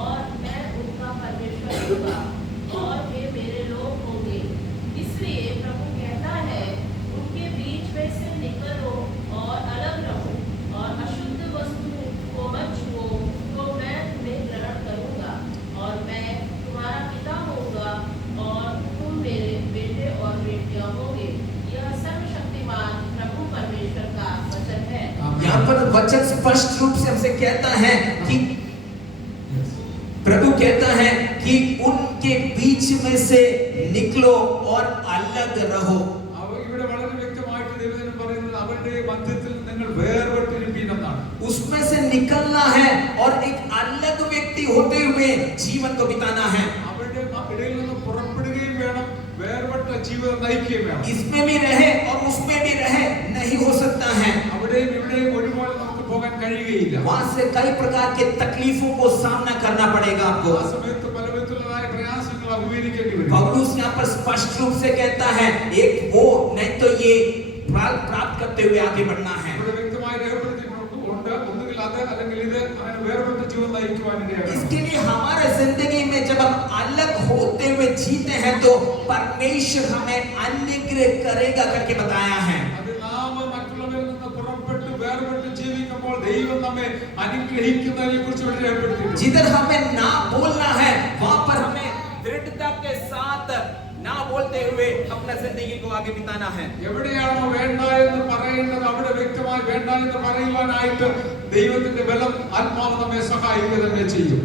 और मैं उनका परमेश्वर होऊंगा और वे मेरे लोग होंगे। इसलिए प्रभु कहता है, उनके बीच में से निकलो और अलग रहो, और अशुद्ध वस्तु को मत छुओ, तो मैं तुम्हें ग्रहण करूंगा, और मैं तुम्हारा पिता होऊंगा और तुम मेरे बेटे और बेटियां होंगे। यह सर्वशक्तिमान प्रभु परमेश्वर का वचन है। यहाँ पर वचन स्पष्ट रूप से हमसे कहता है कि प्रभु कहता है कि उनके बीच में से निकलो और अलग रहो। ഇവിടെ വളരെ വ്യക്തമായിട്ട് ദൈവം പറയുന്നത് അവരുടെ മധ്യത്തിൽ നിങ്ങൾ വേർപെട്ടിരിപ്പീൻ എന്നാണ്. उसमें से निकलना है और एक अलग व्यक्ति होते हुए जीवन को बिताना है। അവരുടെ ഇടയിൽ നിന്ന് പുറപ്പെടുകയും വേണം, വേർപെട്ട ജീവിതം നയിക്കുകയും വേണം. इसमें भी रहे और उसमें भी रहे नहीं हो सकता है। അവിടെയും ഇവിടെയും ഒരുപോലെ നമുക്ക് പോകാൻ കഴിയുകയില്ല. वहां से कई प्रकार के तकलीफों को सामना करना पड़ेगा आपको। ആ സമയത്ത് പല വിധത്തിലുള്ളതായ പ്രയാസങ്ങൾ അഭിമുഖീകരിക്കേണ്ടി വരും. पौलुस यहाँ पर स्पष्ट रूप से कहता है एक वो नहीं तो ये फल प्राप्त करते हुए आगे बढ़ना है। ഇവിടെ വ്യക്തമായി രേഖപ്പെടുത്തിയിട്ടുണ്ട്, ഒന്നുകിൽ അത് അല്ലെങ്കിൽ ഇത്, അങ്ങനെ വേർപെട്ട ജീവിതം നയിക്കുവാനിടയാണ്. इसके लिए हमारे जिंदगी में जब हम अलग होते हुए जीते हैं तो परमेश्वर हमें अनुग्रह करेगा करके बताया है। അത് നാം മറ്റുള്ളവരിൽ നിന്ന് പുറപ്പെട്ട് വേർപെട്ട് ജീവിക്കുമ്പോൾ ദൈവം നമ്മെ അനുഗ്രഹിക്കുന്നതിനെ കുറിച്ച് ഇവിടെ രേഖപ്പെടുത്തിയിട്ടുണ്ട്. जिधर हमें ना बोलना है वहां पर हमें दृढ़ता के साथ ना बोलते हुए अपना जिंदगी को आगे बिताना है। എവിടെയാണോ വേണ്ട എന്ന് പറയേണ്ടത് അവിടെ വ്യക്തമായി വേണ്ട എന്ന് പറയുവാനായിട്ട് ദൈവത്തിന്റെ ബലം ആത്മാവ് നമ്മെ സഹായിക്കുക തന്നെ ചെയ്യും.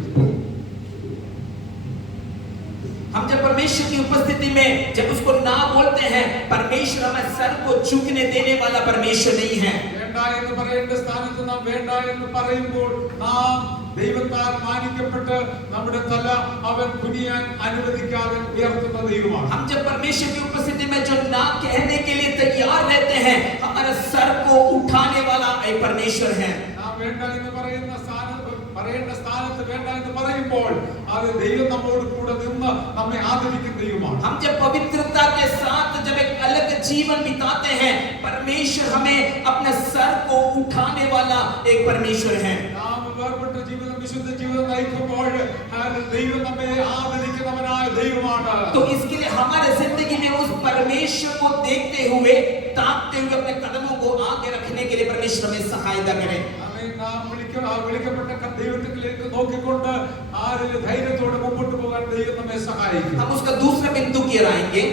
हम जब परमेश्वर की उपस्थिति में जब उसको ना बोलते हैं, परमेश्वर हमें सर को झुकने देने वाला परमेश्वर नहीं है। വേണ്ട എന്ന് പറയേണ്ട സ്ഥാനത്ത് നാം വേണ്ട എന്ന് പറയുമ്പോൾ നാം ദൈവത്താൽ മാനിക്കപ്പെട്ട് നമ്മുടെ തല അവൻ കുനിയാൻ അനുവദിക്കാതെ ഉയർത്തുന്ന ദൈവമാണ്. हम जब परमेश्वर की उपस्थिति में जो ना कहने के लिए तैयार रहते हैं, हमारे सर को उठाने वाला एक परमेश्वर है। നാം വേണ്ട എന്ന് പറയുന്ന പറയേണ്ട സ്ഥാനത്ത് വേണ്ട എന്ന് പറയുമ്പോൾ അത് ദൈവം നമ്മോട് കൂടെ നിന്ന് നമ്മെ ആദരിക്കുന്ന ദൈവമാണ്. हम जब पवित्रता के साथ जब एक अलग जीवन बिताते हैं, परमेश्वर हमें अपने सर को उठाने वाला एक परमेश्वर है। നാം വേർപെട്ട ജീവിതം, വിശുദ്ധ ജീവിതം നയിക്കുമ്പോൾ ദൈവം നമ്മെ ആദരിക്കുന്നവനായ ദൈവമാണ്. तो इसके लिए हमारे जिंदगी में उस परमेश्वर को देखते हुए, ताकते हुए अपने कदमों को आगे रखने के लिए परमेश्वर हमें सहायता करे। നാം വിളിക്കപ്പെട്ട ദൈവത്തിലേക്ക് നോക്കിക്കൊണ്ട് ആ ധൈര്യത്തോടെ മുമ്പോട്ട് പോകാൻ ദൈവം നമ്മെ സഹായിക്കും. हम उसका दूसरा बिंदु की ओर आएंगे।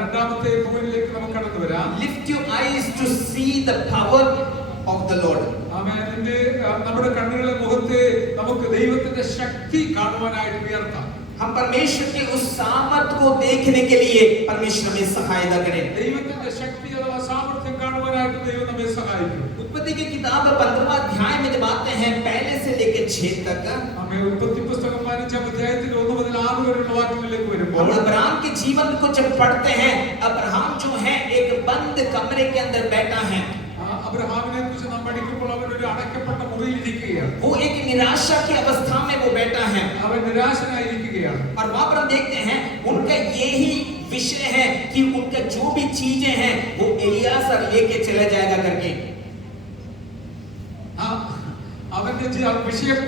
രണ്ടാമത്തെ പോയിന്റിലേക്ക് നമുക്ക് കടന്നു വരാം. Lift your eyes to see the power of the Lord. ആമേൻ. നമ്മുടെ കണ്ണുകളെ മുഖത്തെ ദൈവത്തെ നമുക്ക് ദൈവത്തിന്റെ ശക്തി കാണുവാനായിട്ട് ഉയർത്താം. हम परमेश्वर की उस सामर्थ को देखने के लिए परमेश्वर हमें सहायता करें. ദൈവത്തിന്റെ ശക്തി അഥവാ സാമർത്ഥ്യം കാണുവാനായിട്ട് ദൈവം നമ്മെ സഹായിക്കും. उत्पत्ति की किताब 15वां अध्याय में जब आते हैं पहले से लेकर 6 तक, നമ്മെ ഉൽപ്പത്തി പുസ്തകം 15-ാം അധ്യായത്തിൽ 1 മുതൽ 6 വരെയുള്ള വാക്യങ്ങളിലേക്ക് വരുമ്പോൾ हम अब्राहम के जीवन को जब पढ़ते हैं, अब्राहम जो है एक बंद कमरे के अंदर बैठा है. അബ്രഹാമിനെ കുറിച്ച് നാം പഠിക്കുമ്പോൾ അവൻ ഒരു അടയ്ക്കപ്പെട്ട മുറിയിൽ ഇരിക്കുകയാണ്. वो एक निराशा की अवस्था में वो बैठा है. അവൻ നിരാശനായിരിക്കുകയാണ്. और वहां पर हम देखते हैं उनका यही विषय है कि उनका जो भी चीजें हैं वो एलियासर लेके चला जाएगा करके. അവന്റെ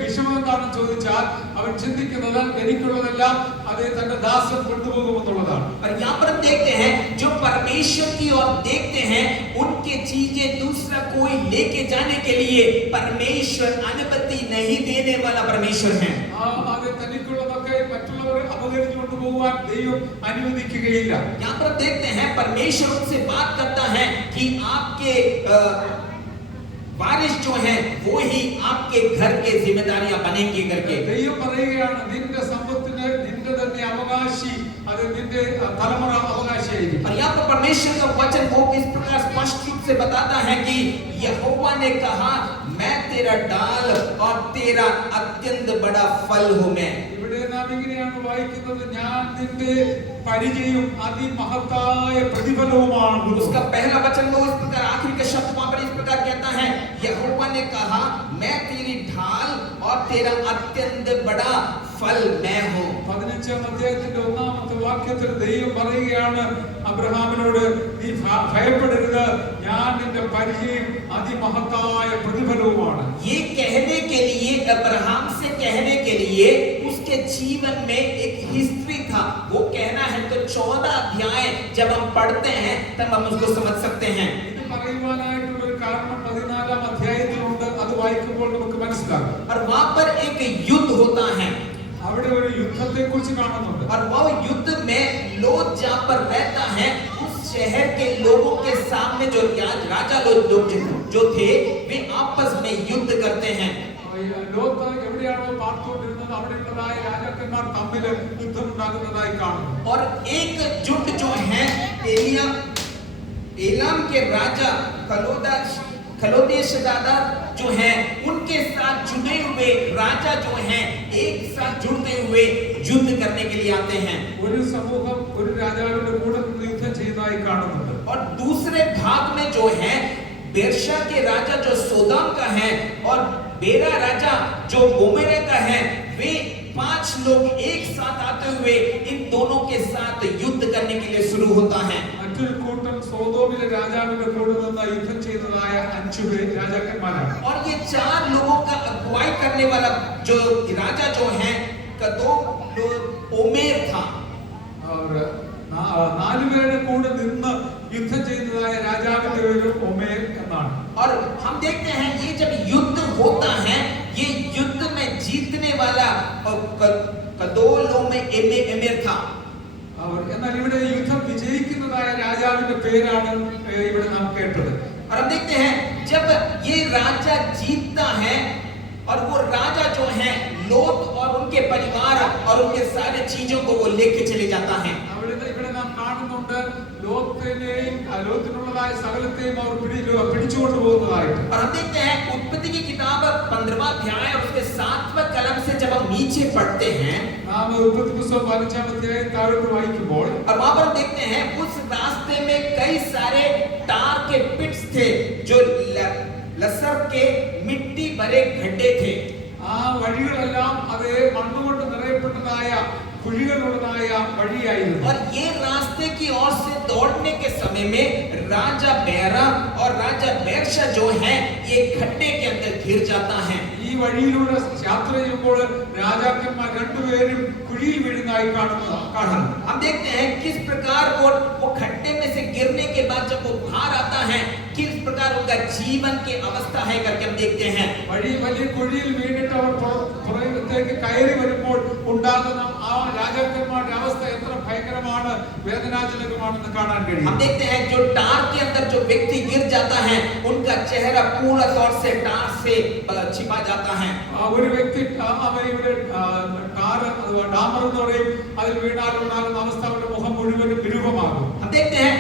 വിഷമം എന്താണെന്ന് ചോദിച്ചാൽ അവൻ ചിന്തിക്കുന്നത് എനിക്കുള്ളതെല്ലാം അതേ തന്റെ ദാസൻ കൊണ്ടുപോകുമെന്നുള്ളതാണ്. और यहाँ पर हम देखते हैं जो परमेश्वर की ओर देखते हैं उनके चीजें दूसरा कोई लेके जाने के लिए परमेश्वर अनुमति नहीं देने वाला परमेश्वर है. അത് തനിക്കുള്ളതൊക്കെ മറ്റുള്ളവർ അപകരിച്ചു കൊണ്ടുപോകുവാൻ ദൈവം അനുവദിക്കുകയില്ല. यहाँ पर हम देखते हैं परमेश्वर उनसे बात करता है कि आपके वारिस जो है वो ही आपके घर के जिम्मेदारियां बनेंगे करके. ദൈവം പറയുകയാണ് നിന്റെ സമ്പത്തിന് നിന്റെ തന്നെ അവകാശി, അത് നിന്റെ തലമുറ അവകാശിയായിരിക്കും. और यहाँ पर परमेश्वर का वचन वो इस प्रकार स्पष्ट रूप से बताता है कि यहोवा ने कहा मैं तेरा डाल और तेरा अत्यंत बड़ा फल हूं मैं. ഇവിടെ നാം ഇങ്ങനെയാണ് വായിക്കുന്നത്, ഞാൻ നിന്റെ പരിചയം അതിമഹത്തായ പ്രതിഫലവുമാണ്. उसका पहला वचन वो इस प्रकार आखिरी का शब्द वहां पर इस प्रकार कहता है यहोवा ने कहा मैं तेरी ढाल और तेरा अत्यंत बड़ा फल मैं हूं. 15-ാം അധ്യായത്തിന്റെ 1-ാമത്തെ വാക്യത്തിൽ ദൈവം പറയുകയാണ് അബ്രഹാമിനോട്, നീ ഭയപ്പെടരുത്, ഞാൻ നിന്റെ പരിചയം അതിമഹത്തായ പ്രതിഫലവുമാണ്. ये कहने के लिए अब्राहम से कहने के लिए उसके जीवन में एक हिस्ट्री था. वो कहना है तो 14 अध्याय जब हम पढ़ते हैं तब हम उसको समझ सकते हैं. ഇത് പറയുവാനായിട്ടുള്ള ഒരു കാരണം 14-ാം അധ്യായത്തിലുണ്ട്. അത് വായിക്കുമ്പോൾ നമുക്ക് മനസ്സിലാകും. और वहां पर एक युद्ध होता है അവിടെ ഒരു യുദ്ധത്തെ കുറിച്ച് കാണുന്നുണ്ട്. और वो युद्ध में लोग जहां पर रहता है उस शहर के लोगों के सामने जो राजा लोग जो थे वे आपस में युद्ध करते हैं. ലോകത്ത് എവിടെയാണോ പാർത്തുകൊണ്ടിരുന്നത് അവിടെയുള്ളതായ രാജാക്കന്മാർ തമ്മിൽ യുദ്ധം ഉണ്ടാകുന്നതായി കാണുന്നു. और एक जुट जो है एलाम के राजा खलोदेशदादा जो हैं उनके साथ जुड़े हुए राजा जो हैं एक साथ जुड़ते हुए युद्ध करने के लिए आते हैं. ഒരു സമൂഹം ഒരു രാജാവിന്റെ കൂടെ യുദ്ധം ചെയ്യുന്നതായി കാണുന്നുണ്ട്. और दूसरे भाग में जो है बेरशा के राजा जो सोदाम का है और बेरा राजा जो गोमेरे का है, वे 5 लोग एक साथ आते हुए इन दोनों के साथ युद्ध करने के लिए शुरू होता है. മറ്റൊരു കൂട്ടം സോദോമിലെ രാജാവിന്റെ കൂടെ നിന്ന് യുദ്ധം ചെയ്യുന്നതായ 5 രാജാക്കന്മാരാണ്. और ये 4 लोगों का अगुवाई करने वाला जो राजा जो है ओमेर था. और 4 പേരുടെ കൂടെ നിന്ന് യുദ്ധം ചെയ്യുന്നതായ രാജാവിന്റെ പേര് ഒമേർ എന്നാണ്. और हम देखते हैं ये जब युद्ध होता है ये युद्ध में जीतने वाला कदोलो में एमेर था. എന്നാൽ ഇവിടെ യുദ്ധം വിജയിക്കുന്നതായ രാജാവിന്റെ പേരാണ് ഇവിടെ നാം കേട്ടത്. और हम देखते हैं जब ये राजा जीतता है और वो राजा जो है लोत और उनके परिवार और उनके सारे चीजों को वो लेके चले जाता है. ഇവിടെ നാം കാണുന്നുണ്ട് ലോകത്തിനുള്ളതായ സകലത്തെയും അവർ പിടിച്ചുകൊണ്ട് പോകുന്നതായിട്ട്. और हम देखते हैं उत्पत्ति की किताब 15वां अध्याय और उसके 7वें कलम से जब हम नीचे पढ़ते हैं നാം ഉൽപ്പത്തി പുസ്തകം 15-ാം അധ്യായം താഴോട്ട് വായിക്കുമ്പോൾ और वहां पर देखते हैं उस रास्ते में कई सारे टार के पिट्स थे जो लसर के मिट्टी भरे गड्ढे थे. ആ വഴികളെല്ലാം അതേ മണ്ണുകൊണ്ട് നിറയപ്പെട്ടതായ കുഴികളുള്ളതായ വഴിയായിരുന്നു. और ये रास्ते की ओर से दौड़ने के समय में राजा बेरा और राजा बेरशा जो है ये गड्ढे के अंदर घिर जाता है. ഈ വഴിയിലൂടെ യാത്ര ചെയ്യുമ്പോൾ രാജാക്കന്മാർ 2 പേരും കുഴിയിൽ വീഴുന്നതായി കാണുന്നു. हम देखते हैं किस प्रकार वो खड्डे में से गिरने के बाद जब वो बाहर आता है किस प्रकार उनका जीवन की अवस्था है करके हम देखते हैं. വഴി വലിയ കുഴിയിൽ വീണിട്ട് അവർ പുറത്തെ പർവ്വതത്തിലേക്ക് കയറി വരുമ്പോൾ ഉണ്ടാകുന്ന ആ രാജാക്കന്മാരുടെ അവസ്ഥ എത്ര ഭയങ്കരമാണ്, വേദനാജനകമാണെന്ന് കാണാൻ കഴിയും. हम देखते हैं जो टार के अंदर जो व्यक्ति गिर जाता है उनका चेहरा पूरा तौर से टार से छिपा जाता है. ഒരു വ്യക്തി ഇവിടെ ഡാമർ എന്ന് പറയും, അതിൽ വീണാലുണ്ടാകുന്ന അവസ്ഥ അവരുടെ മുഖം മുഴുവനും വിരൂപമാകും. हम देखते हैं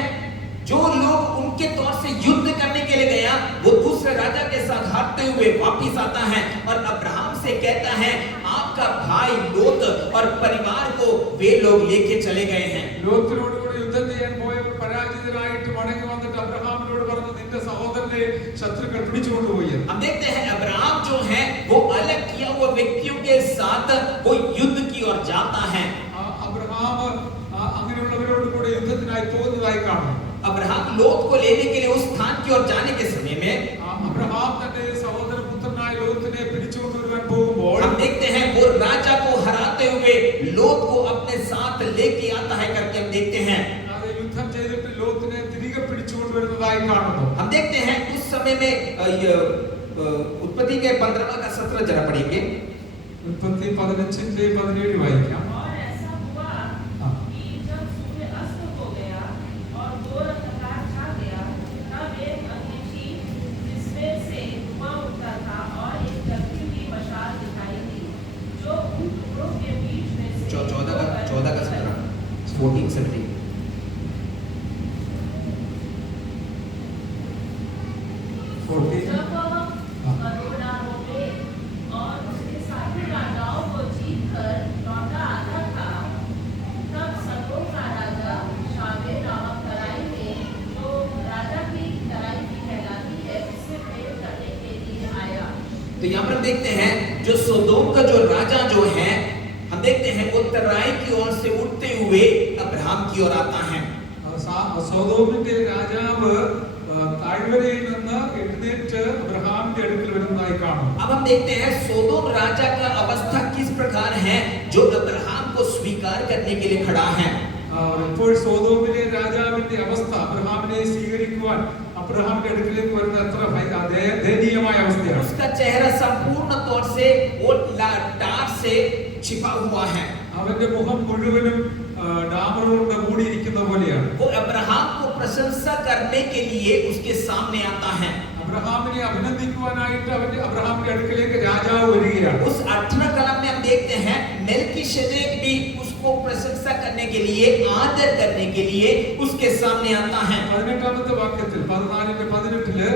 जो लोग उनके तौर से युद्ध करने के लिए गया वो दूसरे राजा के साथ हारते हुए वापिस आता है और अब्राहम से कहता है आपका भाई लोत और परिवार को वे लोग लेके चले गए हैं. ലോത്തിനോട് കൂടെ യുദ്ധം ചെയ്യാൻ പോയപ്പോൾ പരാജിതരായിട്ട് മടങ്ങി വന്നിട്ട് അബ്രഹാമിനോട് പറഞ്ഞു നിന്റെ സഹോദരനെ ശത്രുക്കൾ പിടിച്ചുകൊണ്ടുപോയി. हम देखते हैं अब्राहम जो है वो अलग किया हुआ व्यक्तियों के साथ वो युद्ध की ओर जाता है. അബ്രഹാം അങ്ങനെയുള്ളവരോട് കൂടെ യുദ്ധത്തിനായി പോകുന്നതായി കാണുന്നു. अब्राहम लोत को लेने के लिए उस स्थान की ओर जाने के समय में അബ്രഹാം തന്റെ സഹോദര പുത്രനായ ലോത്തിനെ പിടിച്ചുകൊണ്ടുവരാൻ പോകുമ്പോൾ हम देखते हैं वो राजा को हराते हुए लोत को अपने साथ लेके आता है करके हम देखते हैं. യുദ്ധം ചെയ്തിട്ട് ലോത്തിനെ തിരികെ പിടിച്ചുകൊണ്ടുവരുന്നതായി കാണുന്നു. हम देखते हैं उस समय में उत्पत्ति के 15वां का 17 जरा पढ़ेंगे. उत्पत्ति 15-17 വായിക്കാം. और ऐसा हुआ कि जब सूर्य अस्त हो गया और घोर अंधकार छा गया, तब एक अंगीठी जिसमें से धुआं उठता था और एक जलती हुई मशाल दिखाई दी, जो उन टुकड़ों के बीच में से 14 का 17 14-17 जब करोड़ा रोपे और उसके साथी राजाओं को जीतकर लौटा आता था, तब सदोम का राजा शावे नामक तराई में, जो राजा की तराई की कहलाती है, उससे प्रेम करने के लिए आया. तो यहाँ पर देखते हैं जो सोदोम का जो राजा जो है हम देखते हैं वो तराई की ओर से उठते हुए अब्राहम की ओर आता है. സൊദോമിന്റെ രാജാവ് താഴ്വരയിൽ നിന്ന് എഴുന്നേറ്റ് അബ്രഹാമിന്റെ അടുക്കൽ വരുന്നതായി കാണും. अब हम देखते हैं सोदोम राजा का अवस्था किस प्रकार है जो अब्राहम को स्वीकार करने के लिए खड़ा है. ഇപ്പോൾ സൊദോമിലെ രാജാവിന്റെ അവസ്ഥ അബ്രഹാമിനെ സ്വീകരിക്കുവാൻ അബ്രഹാമിന്റെ അടുക്കലേക്ക് വരുന്ന എത്ര ദയനീയമായ അവസ്ഥയാണ്. उसका चेहरा संपूर्ण तौर से वो टार से छिपा हुआ है. അവന്റെ മുഖം മുഴുവനും ഡാമർ കൊണ്ട് മൂടിയിരിക്കുന്ന പോലെയാണ്. वो अब्राहम को प्रशंसा करने के लिए उसके सामने आता है. അബ്രഹാമിനെ അഭിനന്ദിക്കുവാനായിട്ട് അബ്രഹാമിന്റെ അടുക്കലേക്ക് രാജാവ് വരികയാണ്. उस 18 कलम में हम देखते हैं मेल्कीशेदेक भी उसको प्रशंसा करने के लिए आदर करने के लिए उसके सामने आता है. 18ാമത്തെ വാക്യത്തിൽ 14-18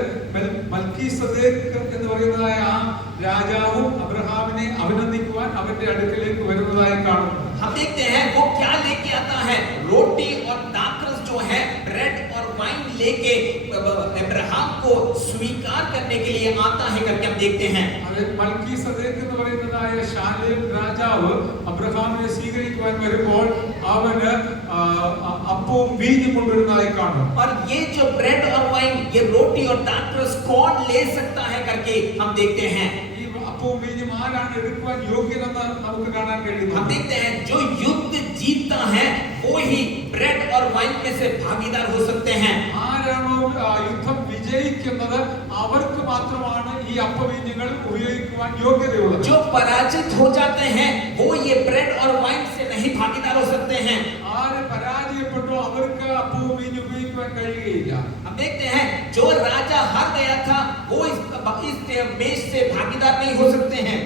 മൽക്കീസദേക്ക് എന്ന് പറയുന്നതായ ആ രാജാവും അബ്രഹാമിനെ അഭിനന്ദിക്കുവാൻ അവന്റെ അടുക്കലേക്ക് വരുന്നതായി കാണുന്നു. हम देखते हैं वो क्या लेके आता है, रोटी और दाखरस जो है ब्रेड और वाइन लेके अब्राहम को स्वीकार करने के लिए आता है करके हम देखते हैं. മൽക്കീസദേക്ക് എന്ന് പറയുന്നതായ ശാലേം രാജാവ് അബ്രഹാമിനെ സ്വീകരിക്കുവാൻ വരുമ്പോൾ അവന് അപ്പവും വീഞ്ഞും കൊണ്ടുവരുന്നതായി കാണുന്നു. और ये जो ब्रेड और वाइन ये रोटी और दाखरस कौन ले सकता है करके हम देखते हैं. ഈ അപ്പവും വീഞ്ഞും ആരാണ് എടുക്കുവാൻ യോഗ്യനെന്ന് നമുക്ക് കാണാൻ കഴിയുന്നു. हम देखते हैं जो युद्ध जीतता है वो ही ब्रेड और वाइन में से भागीदार हो सकते हैं. ആരാണോ യുദ്ധം വിജയിക്കുന്നത് അവർക്ക് മാത്രമാണ് ഈ അപ്പവീഞ്ഞുകൾ ഉപയോഗിക്കുവാൻ യോഗ്യതയുള്ളത്. जो पराजित हो जाते हैं वो ये ब्रेड और वाइन से नहीं भागीदार हो सकते हैं. ആര് പരാജയപ്പെട്ടോ അവർക്ക് അപ്പവും വീഞ്ഞും ഉപയോഗിക്കുവാൻ കഴിയുകയില്ല. हम देखते हैं जो राजा हार गया था वो इस मेज से भागीदार नहीं हो सकते हैं.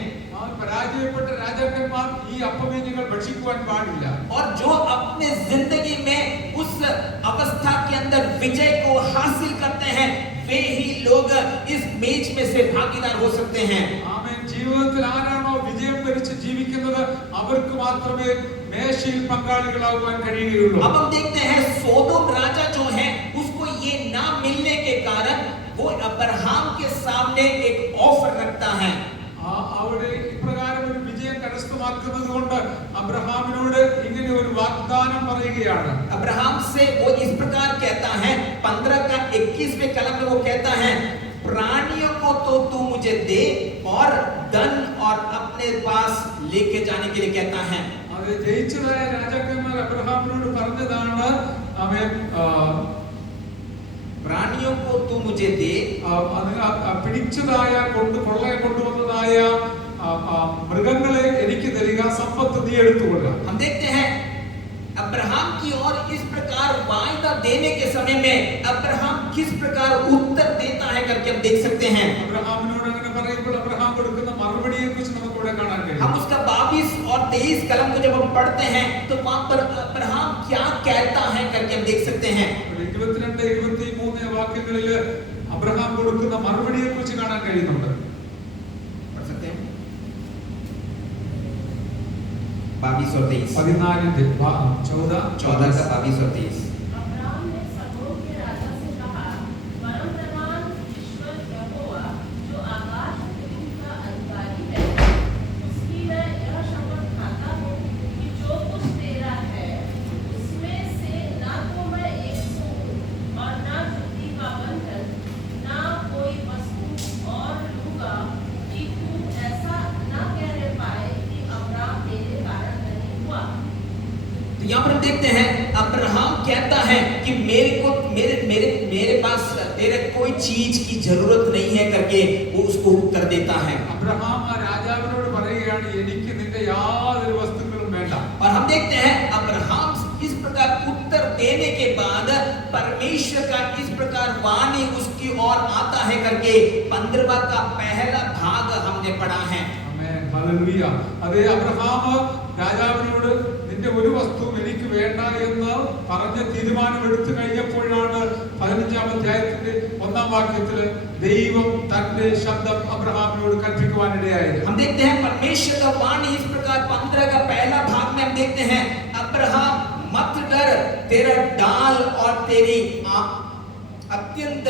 പരാജയപ്പെട്ട രാജാക്കന്മാർ ഈ അപ്പവീഞ്ഞുകൾ ഭക്ഷിക്കുവാൻ പാടില്ല. और जो अपने जिंदगी में उस अवस्था के अंदर विजय को हासिल करते हैं वे ही लोग इस मेज में से भागीदार हो सकते हैं. ആമേൻ. ജീവിതത്തിൽ ആരാണോ വിജയം വരിച്ച് ജീവിക്കുന്നത് അവർക്ക് മാത്രമേ മേശയിൽ പങ്കാളികളാകുവാൻ കഴിയുകയുള്ളൂ. अब हम देखते हैं सोदोम राजा जो है उसको ये ना मिलने के कारण वो अब्राहम के सामने एक ऑफर रखता है. അവിടെ ഇപ്രകാരം ഒരു വിജയം കരസ്ഥമാക്കുന്നത് കൊണ്ട് അബ്രഹാമിനോട് ഇങ്ങനെ ഒരു വാഗ്ദാനം പറയുകയാണ്. अब्राहम से वो इस प्रकार कहता है 15 का 21वें कलम में वो कहता है प्राणियों को तो तू मुझे दे और धन और अपने पास लेके जाने के लिए कहता है. അത് ജയിച്ചതായ രാജാക്കന്മാർ അബ്രഹാമിനോട് പറഞ്ഞതാണ് അവൻ प्राणियों को तू मुझे दे പിടിച്ചതായ കൊള്ളയെ കൊണ്ടുവന്നതായ മൃഗങ്ങളെ സമ്പത്ത് നീ എടുത്തുകൊള്ളുക. हम देखते हैं अब्राहम की ओर इस प्रकार वायदा देने के समय में अब्राहम किस प्रकार उत्तर देता है करके हम देख सकते हैं. അബ്രഹാമിനോട് അങ്ങനെ പറയുമ്പോൾ അബ്രഹാം കൊടുക്കുന്ന മറുപടിയെ കുറിച്ച് നമുക്ക് ഇവിടെ കാണാൻ കഴിയും. हम उसका 22 और 23 कलम को जब हम पढ़ते हैं तो वहां पर अब्राहम क्या कहता है करके हम देख सकते हैं. 22 23 വാക്യങ്ങളിൽ അബ്രഹാം കൊടുക്കുന്ന മറുപടിയെ കുറിച്ച് കാണാൻ കഴിയുന്നുണ്ട്. पढ़ सकते हैं 22 और 23. 14 का 22 और 23. अब्राम ने सबों के राजा से कहा, परम प्रधान ईश्वर यहोवा जो आकाश और पृथ्वी का अधिकारी है, उसकी मैं यह शपथ खाता हूँ कि जो कुछ तेरा है उसमें से ना तो मैं एक सूर और ना जुती का बंधन ना कोई वस्तु और लूंगा कि तू ऐसा ना कहने पाए कि अब्राम मेरे कारण नहीं हुआ. तो यहाँ पर हम देखते हैं अब्राहम कहता है कि मेरे पास तेरे कोई चीज की जरूरत नहीं है करके वो उसको उत्तर देता है. അബ്രഹാം ആ രാജാവിനോട് പറയുകയാണ് എനിക്ക് നിന്റെ യാതൊരു വസ്തുക്കളും വേണ്ട. और हम देखते हैं अब्राहम इस प्रकार उत्तर देने के बाद परमेश्वर का इस प्रकार वाणी उसकी ओर आता है करके 15वां का पहला भाग हमने पढ़ा है. Amen hallelujah. അതേ അബ്രഹാം രാജാവിനോട് നിന്റെ ഒരു വസ്തുവും എനിക്ക് വേണ്ട എന്ന് പറഞ്ഞ തീരുമാനമെടുത്തു കഴിഞ്ഞപ്പോഴാണ് 15-ാം അധ്യായത്തിന്റെ 1-ാം വാക്യത്തിൽ ദൈവം തന്റെ ശബ്ദം അബ്രഹാമിനോട് കൽപ്പിക്കുവാനിടയായത്. हम देखते हैं परमेश्वर का वाणी इस प्रकार 15 का पहला भाग में हम देखते हैं अब्राहम मत डर तेरा डाल और तेरी अत्यंत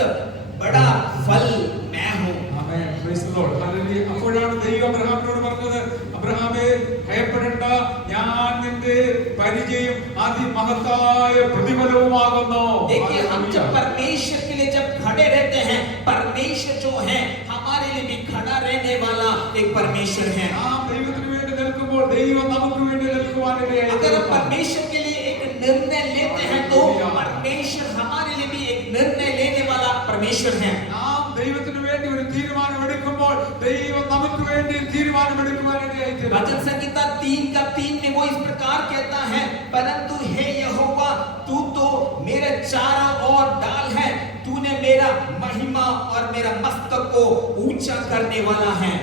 बड़ा फल मैं हूं. ആമേൻ പ്രൈസ് ദി ലോർഡ് ഹല്ലേലൂയ. അപ്പോഴാണ് ദൈവം അബ്രഹാമിനോട് പറഞ്ഞത്, അബ്രഹാമേ ഭയപ്പെടേണ്ട, ഞാൻ നിന്റെ പരിചയം അതിമഹത്തായ പ്രതിഫലവുമാകുന്നു. देखिए हम जब परमेश्वर के लिए जब खड़े रहते हैं, परमेश्वर जो है हमारे लिए भी खड़ा रहने वाला एक परमेश्वर है. നാം ദൈവത്തിന് വേണ്ടി നിൽക്കുമ്പോൾ ദൈവം നമുക്ക് വേണ്ടി നിൽക്കുവാനിടയായി. अगर हम परमेश्वर के लिए एक निर्णय लेते हैं तो परमेश्वर हमारे लिए भी एक निर्णय लेने वाला परमेश्वर है. നാം ദൈവത്തിന് വേണ്ടി ഒരു തീരുമാനം എടുക്കുമ്പോൾ ദൈവം നമുക്ക് വേണ്ടി തീരുമാനം എടുക്കുവാനിടയായി. भजन संहिता 3 का 3 में वो इस प्रकार कहता है, परंतु हे यहोवा तू तो मेरे चारों ओर डाल है, तूने मेरा महिमा और मेरा मस्तक को ऊंचा करने वाला है.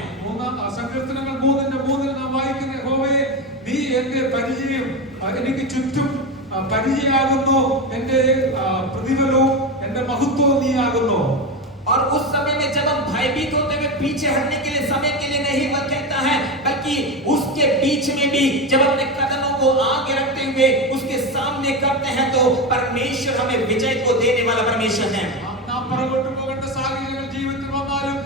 സങ്കീർത്തനങ്ങൾ 3:3 നാം വായിക്കുന്ന, യഹോവേ നീ എന്റെ പരിചയം, എനിക്ക് ചുറ്റും പരിചയമാകുന്നു, എന്റെ പ്രതിഫലവും എന്റെ മഹത്വവും നീ ആകുന്നു. और उस समय में जब हम भयभीत होते हुए पीछे हटने के लिए समय के लिए नहीं वह कहता है, बल्कि उसके बीच में भी जब अपने कदमों को आगे रखते हुए उसके सामने करते हैं तो परमेश्वर हमें विजय को देने वाला परमेश्वर है. നാം പുറകോട്ട് പോകേണ്ട സാഹചര്യങ്ങൾ ജീവിതത്തിൽ വന്നാലും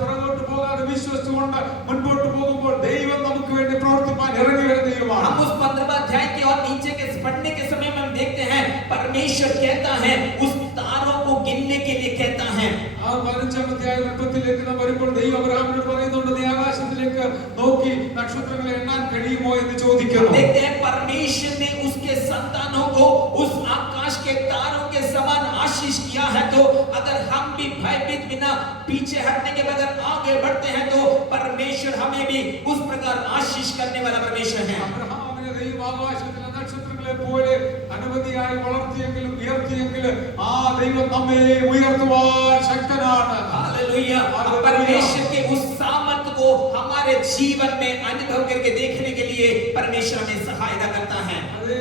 പുറകോട്ട് പോകാതെ വിശ്വസിച്ചുകൊണ്ട് മുൻപോട്ട് പോകുമ്പോൾ ദൈവം നമുക്ക് വേണ്ടി പ്രവർത്തിക്കാൻ ഇറങ്ങി വരുന്ന ദൈവമാണ്. हम उस 15वां अध्याय के और नीचे के पढ़ने के समय में हम देखते हैं परमेश्वर कहता है उस तारों को गिनने के लिए कहता है. ആ 15-ാം അധ്യായം 30-ലേക്ക് നാം വരുമ്പോൾ ദൈവം അബ്രഹാമിനോട് പറയുന്നുണ്ട്, നീ ആകാശത്തിലേക്ക് നോക്കി നക്ഷത്രങ്ങളെ എണ്ണാൻ കഴിയുമോ എന്ന് ചോദിക്കുന്നു. देखते हैं परमेश्वर ने उसके संतानों को उस आकाश के तारों के समान आशीष किया है. तो अगर हम भी भयभीत बिना पीछे हटने के बगैर आगे बढ़ते हैं तो परमेश्वर हमें भी उस प्रकार आशीष करने वाला परमेश्वर है. അബ്രഹാമിനെ ദൈവം ആകാശത്തിലെ നക്ഷത്രങ്ങളെ പോലെ അനവധിയായി വളർത്തിയെങ്കിലും ഉയർത്തിയെങ്കിലും ആ ദൈവം നമ്മെ ഉയർത്തുവാൻ ശക്തനാണ്. हालेलुया. परमेश्वर के उस सामर्थ को हमारे जीवन में अनुभव करके देखने के लिए परमेश्वर हमें सहायता करता है. അതേ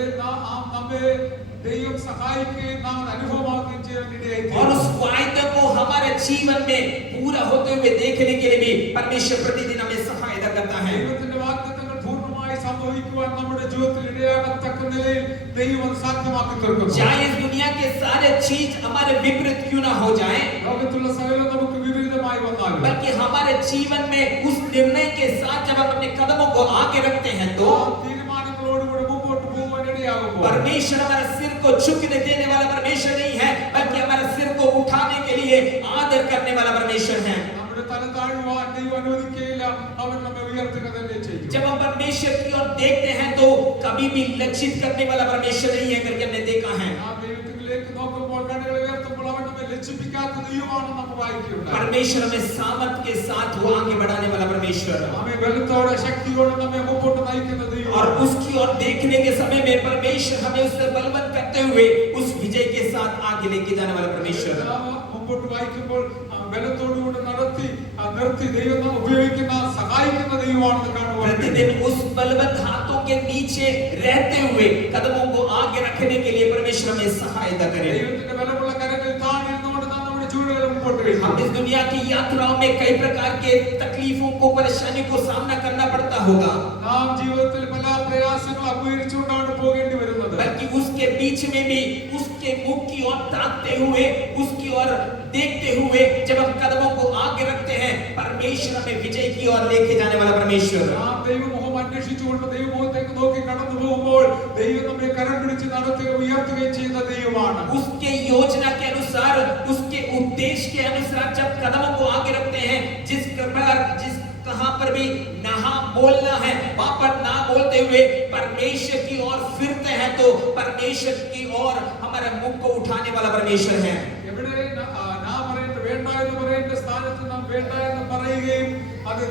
നമ്മെ ദൈവം സഹായിക്കുകയും നാം അനുഭവമാക്കുകയും ചെയ്യാനിടയായി. और उस वायदा को हमारे जीवन में पूरा होते हुए देखने के लिए भी परमेश्वर प्रतिदिन हमें सहायता करता है. ദൈവത്തിന്റെ വാഗ്ദത്തങ്ങൾ പൂർണ്ണമായി സംഭവിക്കുവാൻ നമ്മുടെ ജീവിതത്തിൽ ഇടയാകത്തക്ക നിലയിൽ ദൈവം സാധ്യമാക്കി തീർക്കുന്നു. चाहे इस दुनिया के सारे चीज हमारे विपरीत क्यों ना हो जाए, ലോകത്തുള്ള സകലം നമുക്ക് വിപരീതമായി വന്നാലും बल्कि हमारे जीवन में उस निर्णय के साथ जब हम अपने कदमों को आगे रखते हैं तो തീരുമാനങ്ങളോടുകൂടി മുമ്പോട്ട് പോകുവാൻ ഇടയാകുമ്പോൾ परमेश्वर हमारे सिर को झुकने देने वाला परमेश्वर नहीं है, बल्कि हमारे सिर को उठाने के लिए आदर करने वाला परमेश्वर है. നമ്മുടെ തല താഴുവാൻ ദൈവം അനുവദിക്കുകയില്ല, അവൻ നമ്മെ ഉയർത്തുക തന്നെ ചെയ്യും. जब हम परमेश्वर की ओर देखते हैं तो कभी भी लज्जित करने वाला परमेश्वर नहीं है करके हमने देखा है. ആ ദൈവത്തിലേക്ക് നോക്കുമ്പോൾ കണ്ണുകൾ ഉയർത്തുമ്പോൾ അവൻ നമ്മെ ലജ്ജിപ്പിക്കാത്ത ദൈവമാണെന്ന് നമ്മൾ വായിക്കുകയുണ്ടായി. परमेश्वर हमें सामर्थ के साथ वो आगे बढ़ाने वाला परमेश्वर. നമ്മെ ബലത്തോടെ ശക്തിയോടെ നമ്മെ മുമ്പോട്ട് നയിക്കുന്ന ദൈവം. और उसकी ओर देखने के समय में परमेश्वर हमें उससे बलवंत करते हुए उस विजय के साथ आगे लेके जाने वाला परमेश्वर മുമ്പോട്ട് വായിക്കുമ്പോൾ ബലത്തോടുകൂടി നിർത്തി ദൈവം ഉപയോഗിക്കുന്ന സഹായിക്കുന്ന ദൈവമാണെന്ന് കാണുവാൻ प्रतिदिन उस बलवंत हाथों के नीचे रहते हुए कदमों को आगे रखने के लिए परमेश्वर हमें सहायता करे। ദൈവത്തിന്റെ ബലമുള്ള കരങ്ങളിൽ താഴെ നിന്നുകൊണ്ട് നാം നമ്മുടെ ചുവടുകൾ മുമ്പോട്ട് വയ്ക്കും. हम इस दुनिया की यात्राओं में कई प्रकार के तकलीफों को परेशानियों को सामना करना पड़ता होगा। നാം ജീവിതത്തിൽ പല പ്രയാസങ്ങൾ അഭിമുഖീകരിച്ചുകൊണ്ടാണ് പോകേണ്ടി വരുന്നത്. बल्कि उसके बीच में भी उसके मुख की ओर ताकते हुए उसकी ओर देखते हुए जब हम कदमों को आगे रखते हैं परमेश्वर हमें विजय की ओर लेके जाने वाला परमेश्वर। നാം ദൈവമുഖം അന്വേഷിച്ചുകൊണ്ട് ദൈവമുഖത്തേക്ക് നോക്കി കടന്നു പോകുമ്പോൾ ദൈവം നമ്മെ കരം പിടിച്ച് നടത്തുകയും ഉയർത്തുകയും ചെയ്യുന്ന ദൈവമാണ്. उसके योजना के अनुसार उसके उद्देश्य के अनुसार जब कदमों को आगे रखते हैं जिस कहां पर भी ना बोलना है वहां पर ना बोलते हुए परमेश्वर की ओर फिरते हैं तो परमेश्वर की ओर हमारे मुख को उठाने वाला परमेश्वर है। എവിടെ നാം പറയേണ്ട വേണ്ട എന്ന് പറയേണ്ട സ്ഥാനത്ത് നാം വേണ്ട എന്ന് പറയുകയും അത്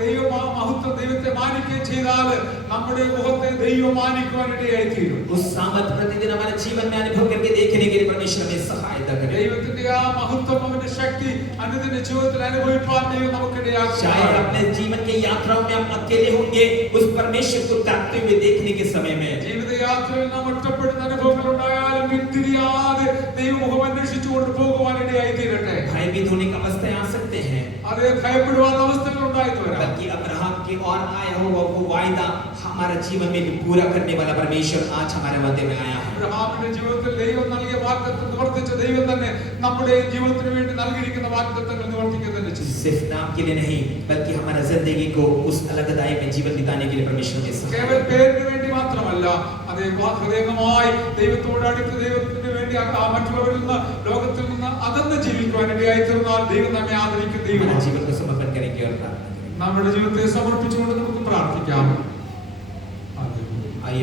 മഹത്വം ദൈവത്തെ മാനിക്കുകയും ചെയ്താൽ നമ്മുടെ മുഖത്തെ ദൈവം മാനിക്കുവാനിടയായി തീരും. उस सामर्थ प्रतिदिन हमारे जीवन में अनुभव करके देखने के लिए परमेश्वर हमें सहायता करे। ദൈവത്തിന്റെ ആ മഹത്വം അവന്റെ ശക്തി അനുദിന ജീവിതത്തിൽ അനുഭവിപ്പാൻ ദൈവം നമുക്കിടയാക്കും. शायद अपने जीवन की यात्राओं में हम अकेले होंगे उस परमेश्वर को ताकते हुए देखने के समय में ജീവിതയാത്രയിൽ നാം ഒറ്റപ്പെടുന്ന അനുഭവങ്ങൾ ഉണ്ടായാലും പിന്തിരിയാതെ ദൈവമുഖം അന്വേഷിച്ചുകൊണ്ട് പോകുവാനിടയായി തീരട്ടെ. भयभीत होने की अवस्थाएं आ सकते हैं അത് ഭയപ്പെടുവാനുള്ള അവസ്ഥകൾ ഉണ്ടായിട്ട് വരാം. बल्कि अब्राहम की ओर आया हुआ वो वायदा हमारे जीवन में भी पूरा करने वाला परमेश्वर आज हमारे मध्य में आया है। അബ്രഹാമിന്റെ ജീവിതത്തിൽ ദൈവം നൽകിയ വാഗ്ദത്തം നിവർത്തിച്ച ദൈവം തന്നെ നമ്മുടെ ജീവിതത്തിന് വേണ്ടി നൽകിയിരിക്കുന്ന വാഗ്ദത്തങ്ങൾ നിവർത്തിക്കുക തന്നെ ചെയ്യും. सिर्फ नाम के लिए नहीं बल्कि हमारा जिंदगी को उस अलगदाई में जीवन बिताने के लिए परमेश्वर के साथ കേവലം പേരിന് വേണ്ടി മാത്രമല്ല അതേ ഹൃദയമായി ദൈവത്തോട് അടുത്ത് ദൈവത്തിന് വേണ്ടി മറ്റുള്ളവരിൽ നിന്ന് ലോകത്തിൽ നിന്ന് അകന്ന് ജീവിക്കുവാനിടയായി തീർന്നാൽ ദൈവം നമ്മെ ആദരിക്കുന്ന ദൈവം. जीवन को समर्पण करेंगे और प्रार्थना करेंगे। നമ്മുടെ ജീവിതത്തെ സമർപ്പിച്ചുകൊണ്ട് നമുക്ക് പ്രാർത്ഥിക്കാം.